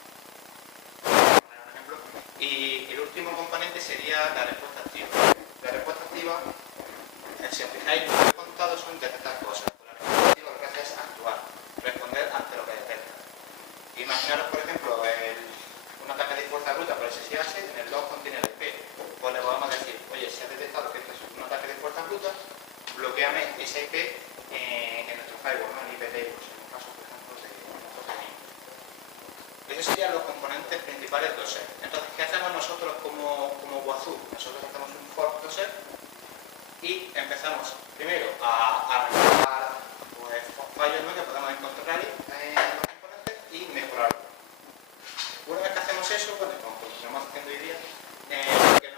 Por ejemplo. Y el último componente sería la respuesta activa. La respuesta activa, si os fijáis, lo que he contado son detectar cosas. La respuesta activa lo que hace es actuar, responder ante lo que detecta. Imaginaros, por ejemplo, un ataque de fuerza bruta por SSH, en el log contiene el IP. Pues le podemos decir, oye, si has detectado que esto es un ataque de fuerza bruta, bloqueame ese IP en nuestro firewall, ¿no?, en IP tables, en un caso, por ejemplo, de Hotmail. Esos serían los componentes principales de OSEC. Entonces, ¿qué hacemos nosotros como Wazoo? Nosotros hacemos un fork de OSEC y empezamos primero a analizar, pues, fallos, ¿no?, que podemos encontrar ahí en los componentes y mejorarlos. Una vez que hacemos eso, bueno, como continuamos haciendo hoy día, lo que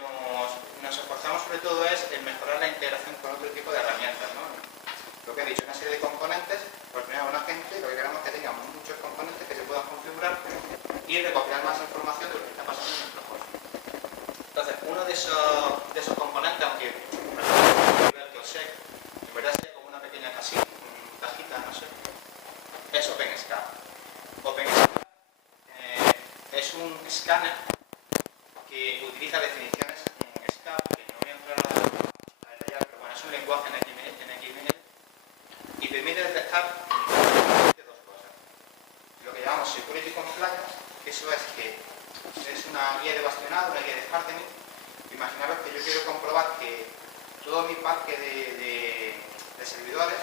nos esforzamos sobre todo es en mejorar la integración con otro tipo de herramientas, ¿no? Lo que he dicho, una serie de componentes, por primera una gente, lo que queremos es que tengan muchos componentes que se puedan configurar y recopilar más información de lo que está pasando en nuestro host. Entonces, uno de esos componentes, aunque nivel que OSEC, en verdad sería como una pequeña cajita, no sé, es OpenSCAP. OpenSCAP es un escáner que utiliza definiciones en SCAP, que no voy a entrar a detallar, pero bueno, es un lenguaje en XML y permite detectar dos cosas. Lo que llamamos Security Compliance, que eso es que es una guía de bastionado, una guía de hardening. Imaginaros que yo quiero comprobar que todo mi parque de servidores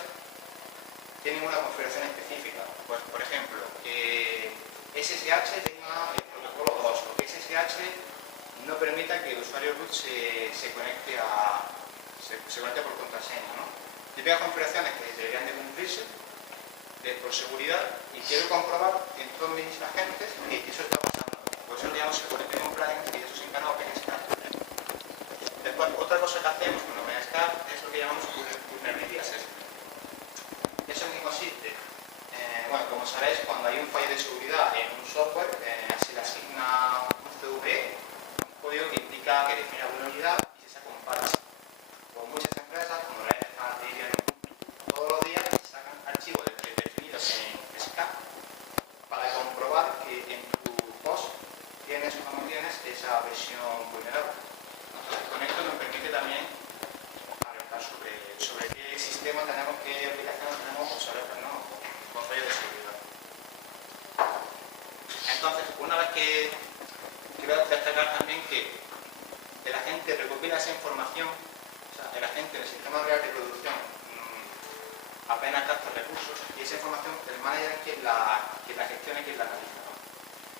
tienen una configuración específica. Pues, por ejemplo, que SSH tenga el protocolo 2 o que SSH no permita que el usuario root se conecte por contraseña, ¿no? Típicas configuraciones que deberían de cumplirse por seguridad, y quiero comprobar en todos mis agentes que eso está pasando. Por eso le llamamos Security Compliance y eso se encarga OpenSCAP. Después, otra cosa que hacemos con OpenSCAP es lo que llamamos Vulnerability Assessment. ¿Eso en qué consiste? Bueno, como sabéis, cuando hay un fallo de seguridad en un software, se le asigna un CVE, un código que indica que define la vulnerabilidad y se saca un parche. Pues muchas empresas, como la FA, todos los días sacan archivos definidos en SCAP para comprobar que en tu host tienes o no tienes esa versión vulnerable. Entonces, con esto nos permite también alertar sobre qué sistema tenemos, qué aplicaciones tenemos obsoletas, ¿no?, con fallos de seguridad. Entonces, una vez que quiero destacar también que el agente recopila esa información, o sea, el agente en el sistema real de producción apenas capta recursos, y esa información el manager es quien la gestiona y quien la analiza, ¿no?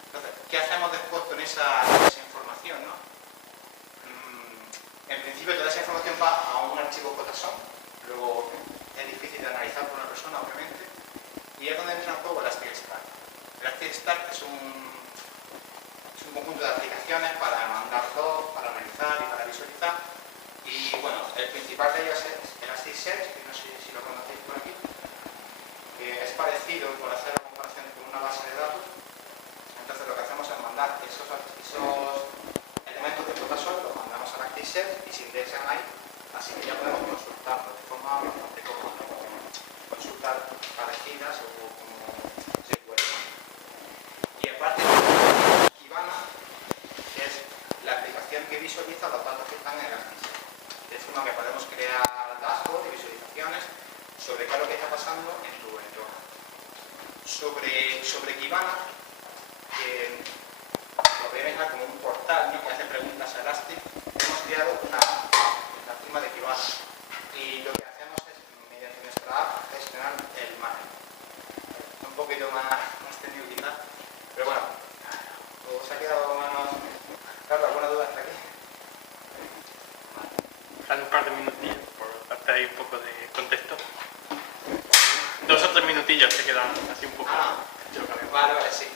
Entonces, ¿qué hacemos después con esa información, ¿no? En principio toda esa información va a un archivo JSON, luego es difícil de analizar por una persona, obviamente, y es donde entra en juego el Elasticstack. El Elasticstack es un conjunto de aplicaciones para mandar logs, para analizar y para visualizar, y bueno, el principal de ellos es Elasticsearch, que no sé si lo conocéis por aquí, que es parecido, por hacer la comparación con una base de datos. Entonces lo que hacemos es mandar esos y se indexan ahí, así que ya podemos consultarlo de forma como consultas parecidas o como SQL. Y aparte, Kibana, que es la aplicación que visualiza los datos que están en el ArcGIS, de forma que podemos crear dashboards y visualizaciones sobre qué es lo que está pasando en tu entorno. Sobre Kibana, lo que ven como un portal, ¿no?, que hace preguntas a Elastic, hemos creado una firma de Kibana y lo que hacemos es, mediante nuestra app, gestionar el management. Un poquito más técnico quizás, pero bueno, ¿os ha quedado más? Carlos, ¿alguna duda hasta aquí? Un par de minutillos por darte ahí un poco de contexto. 2 o 3 minutillos te quedan así un poco. Vale, sí.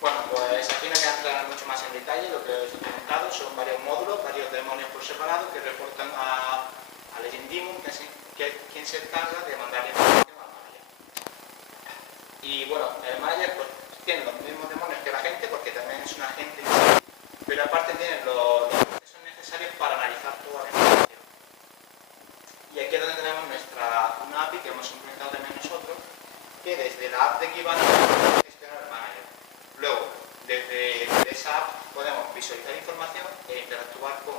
Bueno, pues aquí no voy a entrar mucho más en detalle. Lo que os he comentado son varios módulos, varios demonios por separado que reportan a Legend Daemon, que es quien se encarga de mandarle información al manager. Y bueno, el manager pues tiene los mismos demonios que la gente, porque también es un agente, pero aparte tiene los procesos necesarios para analizar toda la información. Y aquí es donde tenemos una API que hemos implementado también nosotros, que desde la app de Kibana gestiona el manager. Luego, desde esa app podemos visualizar información e interactuar con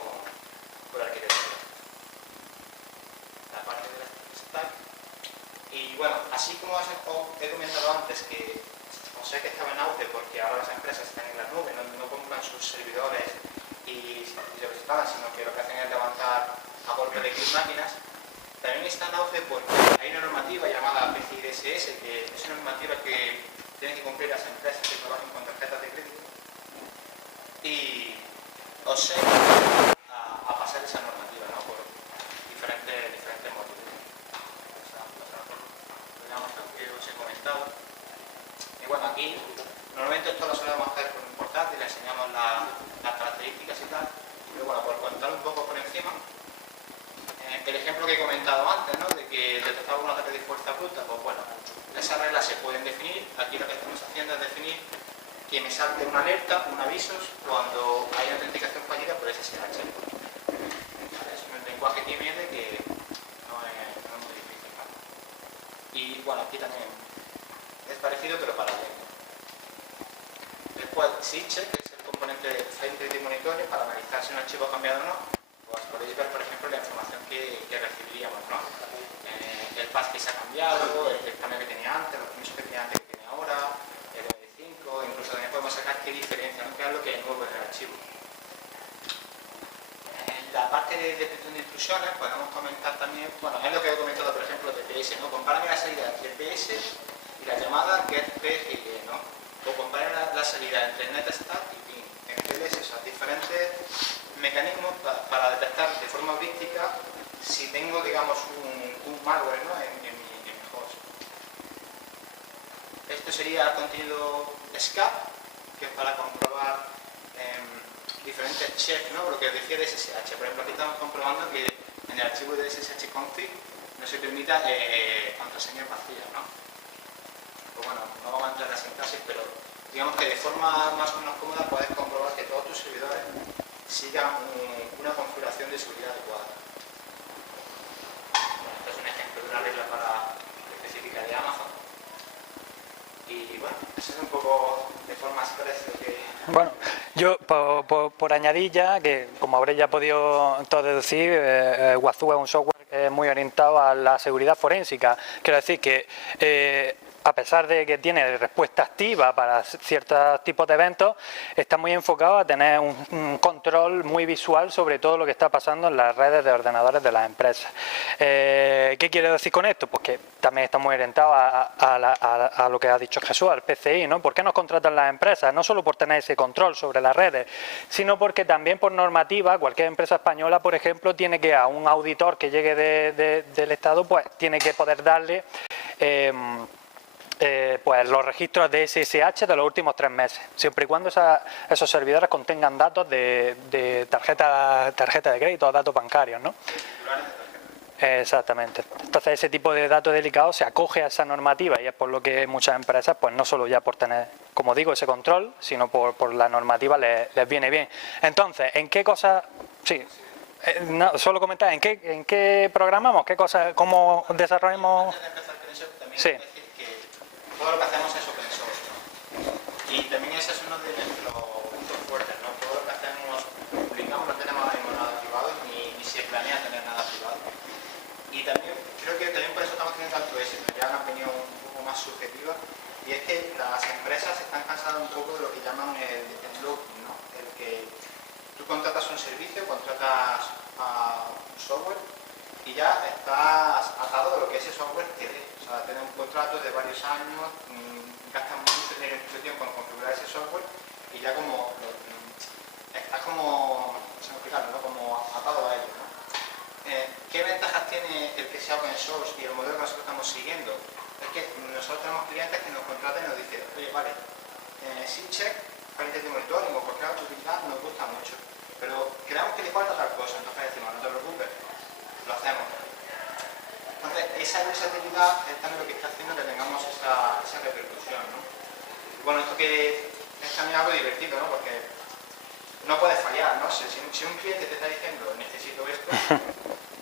la arquitectura. La parte de la stack. Y bueno, así como os he comentado antes que os sé que estaba en auge porque ahora las empresas están en la nube, no compran sus servidores y lo instalan, sino que lo que hacen es levantar a golpe de clic máquinas. También está en auge porque hay una normativa llamada PCI DSS, que es una normativa que tienen que cumplir las empresas que trabajan con tarjetas de crédito. Y os sé a pasar esa normativa, ¿no?, por diferentes motivos. Que os he comentado. Y bueno, aquí normalmente esto lo solemos hacer con un portátil, le enseñamos las características y tal. Pero bueno, por contar un poco por encima, el ejemplo que he comentado antes, ¿no?, de que detectaba un ataque de fuerza bruta, pues bueno, esas reglas se pueden definir. Aquí lo que estamos haciendo es definir que me salte una alerta, un aviso, cuando hay autenticación fallida por SSH. Es un lenguaje TML que no es muy difícil, ¿no? Y bueno, aquí también es parecido, pero para la lengua. Después, SIGCHECK, que es el componente de File de Monitoring para analizar si un archivo ha cambiado o no. Pues podéis ver, por ejemplo, la información que recibiríamos, ¿no? El path que se ha cambiado, el cambio que tenía antes, los permisos que tenía antes que tiene ahora, el MD5, incluso también podemos sacar qué diferencia, ¿no?, qué es lo que es nuevo en el archivo. En la parte de detección de intrusiones podemos comentar también, bueno, es lo que he comentado, por ejemplo, DPS, ¿no? Compárame la salida entre DPS y la llamada GetPGE, ¿no? O compare la salida entre NetStat y PIN. En TLS, o sea, diferentes mecanismos para detectar de forma heurística si tengo, digamos, un malware, ¿no?, en mi host. Esto sería el contenido SCAP, que es para comprobar diferentes checks, ¿no?, lo que decía de SSH. Por ejemplo, aquí estamos comprobando que en el archivo de SSH config no se permita contraseñas vacías, ¿no? Pues bueno, no vamos a entrar en la sintaxis, pero digamos que de forma más o menos cómoda puedes comprobar que todos tus servidores sigan una configuración de seguridad adecuada. Este es un ejemplo de una regla específica de Amazon. Y bueno, eso es un poco de forma express lo que... Bueno, yo por añadir ya, que como habréis ya podido todos deducir, Wazoo es un software muy orientado a la seguridad forénsica. Quiero decir que a pesar de que tiene respuesta activa para ciertos tipos de eventos, está muy enfocado a tener un control muy visual sobre todo lo que está pasando en las redes de ordenadores de las empresas. ¿Qué quiero decir con esto? Pues que también está muy orientado a lo que ha dicho Jesús, al PCI, ¿no? ¿Por qué nos contratan las empresas? No solo por tener ese control sobre las redes, sino porque también por normativa, cualquier empresa española, por ejemplo, tiene que a un auditor que llegue del Estado, pues tiene que poder darle... pues los registros de SSH de los últimos 3 meses, siempre y cuando esos servidores contengan datos de tarjeta de crédito o datos bancarios, ¿no? Exactamente. Entonces ese tipo de datos delicados se acoge a esa normativa y es por lo que muchas empresas, pues no solo ya por tener, como digo, ese control, sino por la normativa les viene bien. Entonces, ¿en qué cosas? Sí. No, solo comentar, ¿en qué programamos? ¿Qué cosas? ¿Cómo desarrollamos? Antes de empezar con eso, también Sí. quiero decir que todo lo que hacemos es open source, ¿no? Y también ese es uno de nuestros puntos fuertes, ¿no? Todo lo que hacemos, publicamos, no tenemos ahora mismo nada privado, ni se planea tener nada privado. Y también, creo que también por eso estamos teniendo tanto éxito, ya una opinión un poco más subjetiva, y es que las empresas están cansadas un poco de lo que llaman el logging, ¿no? El que tú contratas un servicio, contratas a un software y ya estás atado de lo que ese software te dé. O sea, tienes un contrato de varios años, gastas mucho dinero y mucho tiempo en configurar ese software y ya como estás como, no sé cómo explicarlo, ¿no? Como atado a ello, ¿no? ¿Qué ventajas tiene el que sea open source y el modelo que nosotros estamos siguiendo? Es que nosotros tenemos clientes que nos contratan y nos dicen, oye, vale, SysCheck, paquetes de monitoring o cualquier otra utilidad nos gusta mucho, pero creemos que le falta tal cosa, entonces decimos, no te preocupes, lo hacemos. Entonces, esa versatilidad es también lo que está haciendo que tengamos esa repercusión, ¿no? Y bueno, esto que es también algo divertido, ¿no? Porque no puedes fallar, ¿no? Si un cliente te está diciendo, necesito esto,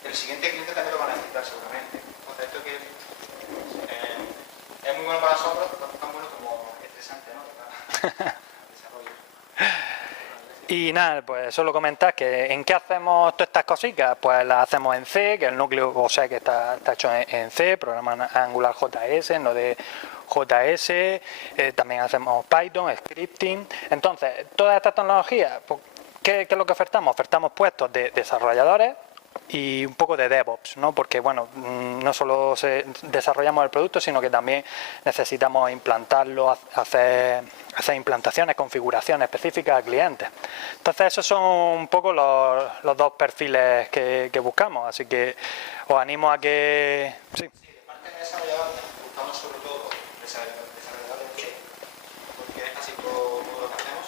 el siguiente cliente también lo va a necesitar seguramente. Entonces, esto que es muy bueno para nosotros, tan bueno como estresante, ¿no? Para el desarrollo. Y nada, pues solo comentar que en qué hacemos todas estas cositas, pues las hacemos en C, que el núcleo, o sea, que está hecho en C, programa Angular JS, no de JS, también hacemos Python, scripting. Entonces, toda esta tecnología, pues, ¿qué es lo que ofertamos? Ofertamos puestos de desarrolladores y un poco de DevOps, ¿no? Porque bueno, no solo desarrollamos el producto, sino que también necesitamos implantarlo, hacer implantaciones, configuraciones específicas a clientes. Entonces esos son un poco los dos perfiles que buscamos, así que os animo a que... Sí. Sí, de parte de desarrolladores buscamos sobre todo desarrolladores C, porque es casi todo lo que hacemos,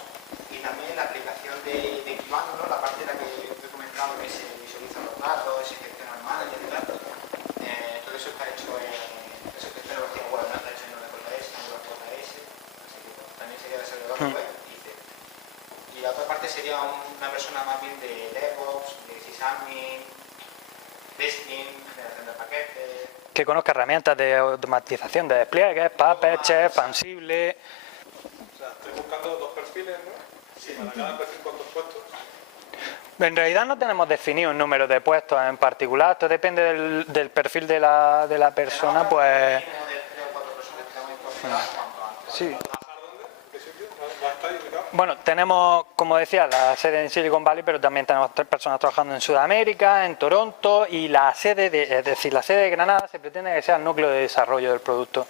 y también la aplicación de Kibana, ¿no? La parte de la que he comentado, que se visualizan los datos, se gestiona el manager y tal, todo eso está hecho eso es tecnología web, no está hecho en Node.js, Angular.js, así que también sería desarrollador web y C. Y la otra parte sería una persona más bien de DevOps, de sysadmin, testing, generación de paquetes. Que conozca herramientas de automatización de despliegues, Puppet, Chef, Ansible. O sea, estoy buscando dos perfiles, ¿no? Sí. Para cada perfil, ¿cuántos puestos? En realidad no tenemos definido un número de puestos en particular, esto depende del perfil de la persona, pues... Sí. Bueno, tenemos, como decía, la sede en Silicon Valley, pero también tenemos 3 personas trabajando en Sudamérica, en Toronto, y la sede la sede de Granada se pretende que sea el núcleo de desarrollo del producto.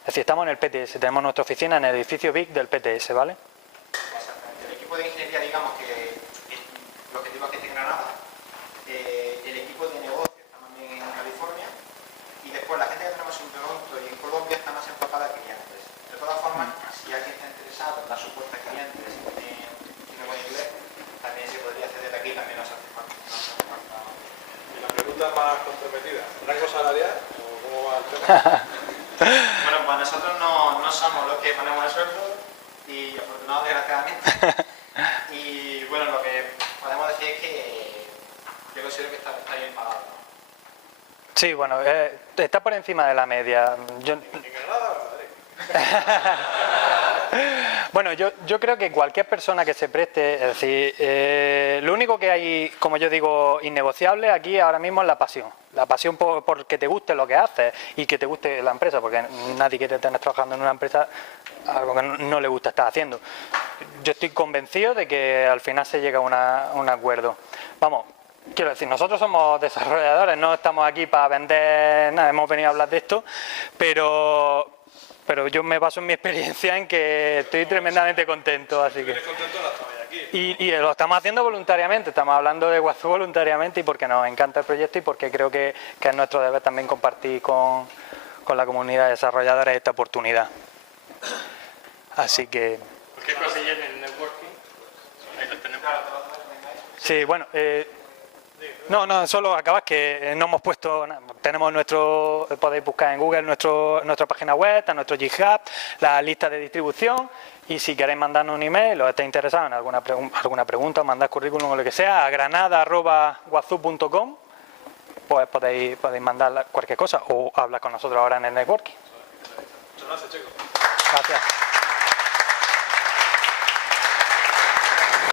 Es decir, estamos en el PTS, tenemos nuestra oficina en el edificio BIC del PTS, ¿vale? Exactamente. El equipo de ingeniería, digamos que lo que digo aquí es de Granada, el equipo de negocio está también en California, y después la gente que tenemos en Toronto y en Colombia está más enfocada a clientes. De todas formas, si alguien está interesado en dar soporte a clientes tiene buen inglés, también se podría hacer desde aquí, también nos hace falta. Y la pregunta más comprometida, ¿rango salarial o cómo va el tema? Bueno, pues nosotros no somos los que ponemos el sueldo, y afortunados desgraciadamente. Y bueno, lo que podemos decir es que yo considero que está bien pagado, ¿no? Sí, bueno, está por encima de la media. ¿En Granada o en Madrid? Bueno, yo creo que cualquier persona que se preste, es decir, lo único que hay, como yo digo, innegociable aquí ahora mismo es la pasión. La pasión por que te guste lo que haces y que te guste la empresa, porque nadie quiere tener trabajando en una empresa algo que no le gusta estar haciendo. Yo estoy convencido de que al final se llega a un acuerdo. Vamos, quiero decir, nosotros somos desarrolladores, no estamos aquí para vender nada, hemos venido a hablar de esto, pero yo me baso en mi experiencia en que estoy tremendamente contento, así que... ¿Eres contento? La estamos aquí. Y lo estamos haciendo voluntariamente, estamos hablando de Guazú voluntariamente y porque nos encanta el proyecto y porque creo que es nuestro deber también compartir con la comunidad de desarrolladores esta oportunidad. Así que... Cualquier cosilla en el networking, ahí lo tenemos. Sí, bueno, No, solo acabas que no hemos puesto, tenemos podéis buscar en Google nuestra página web, está nuestro GitHub, la lista de distribución, y si queréis mandarnos un email o estáis interesados en alguna pregunta, mandar currículum o lo que sea, a granada@wazoo.com, pues podéis mandar cualquier cosa o hablar con nosotros ahora en el networking. Muchas gracias, chicos. Gracias.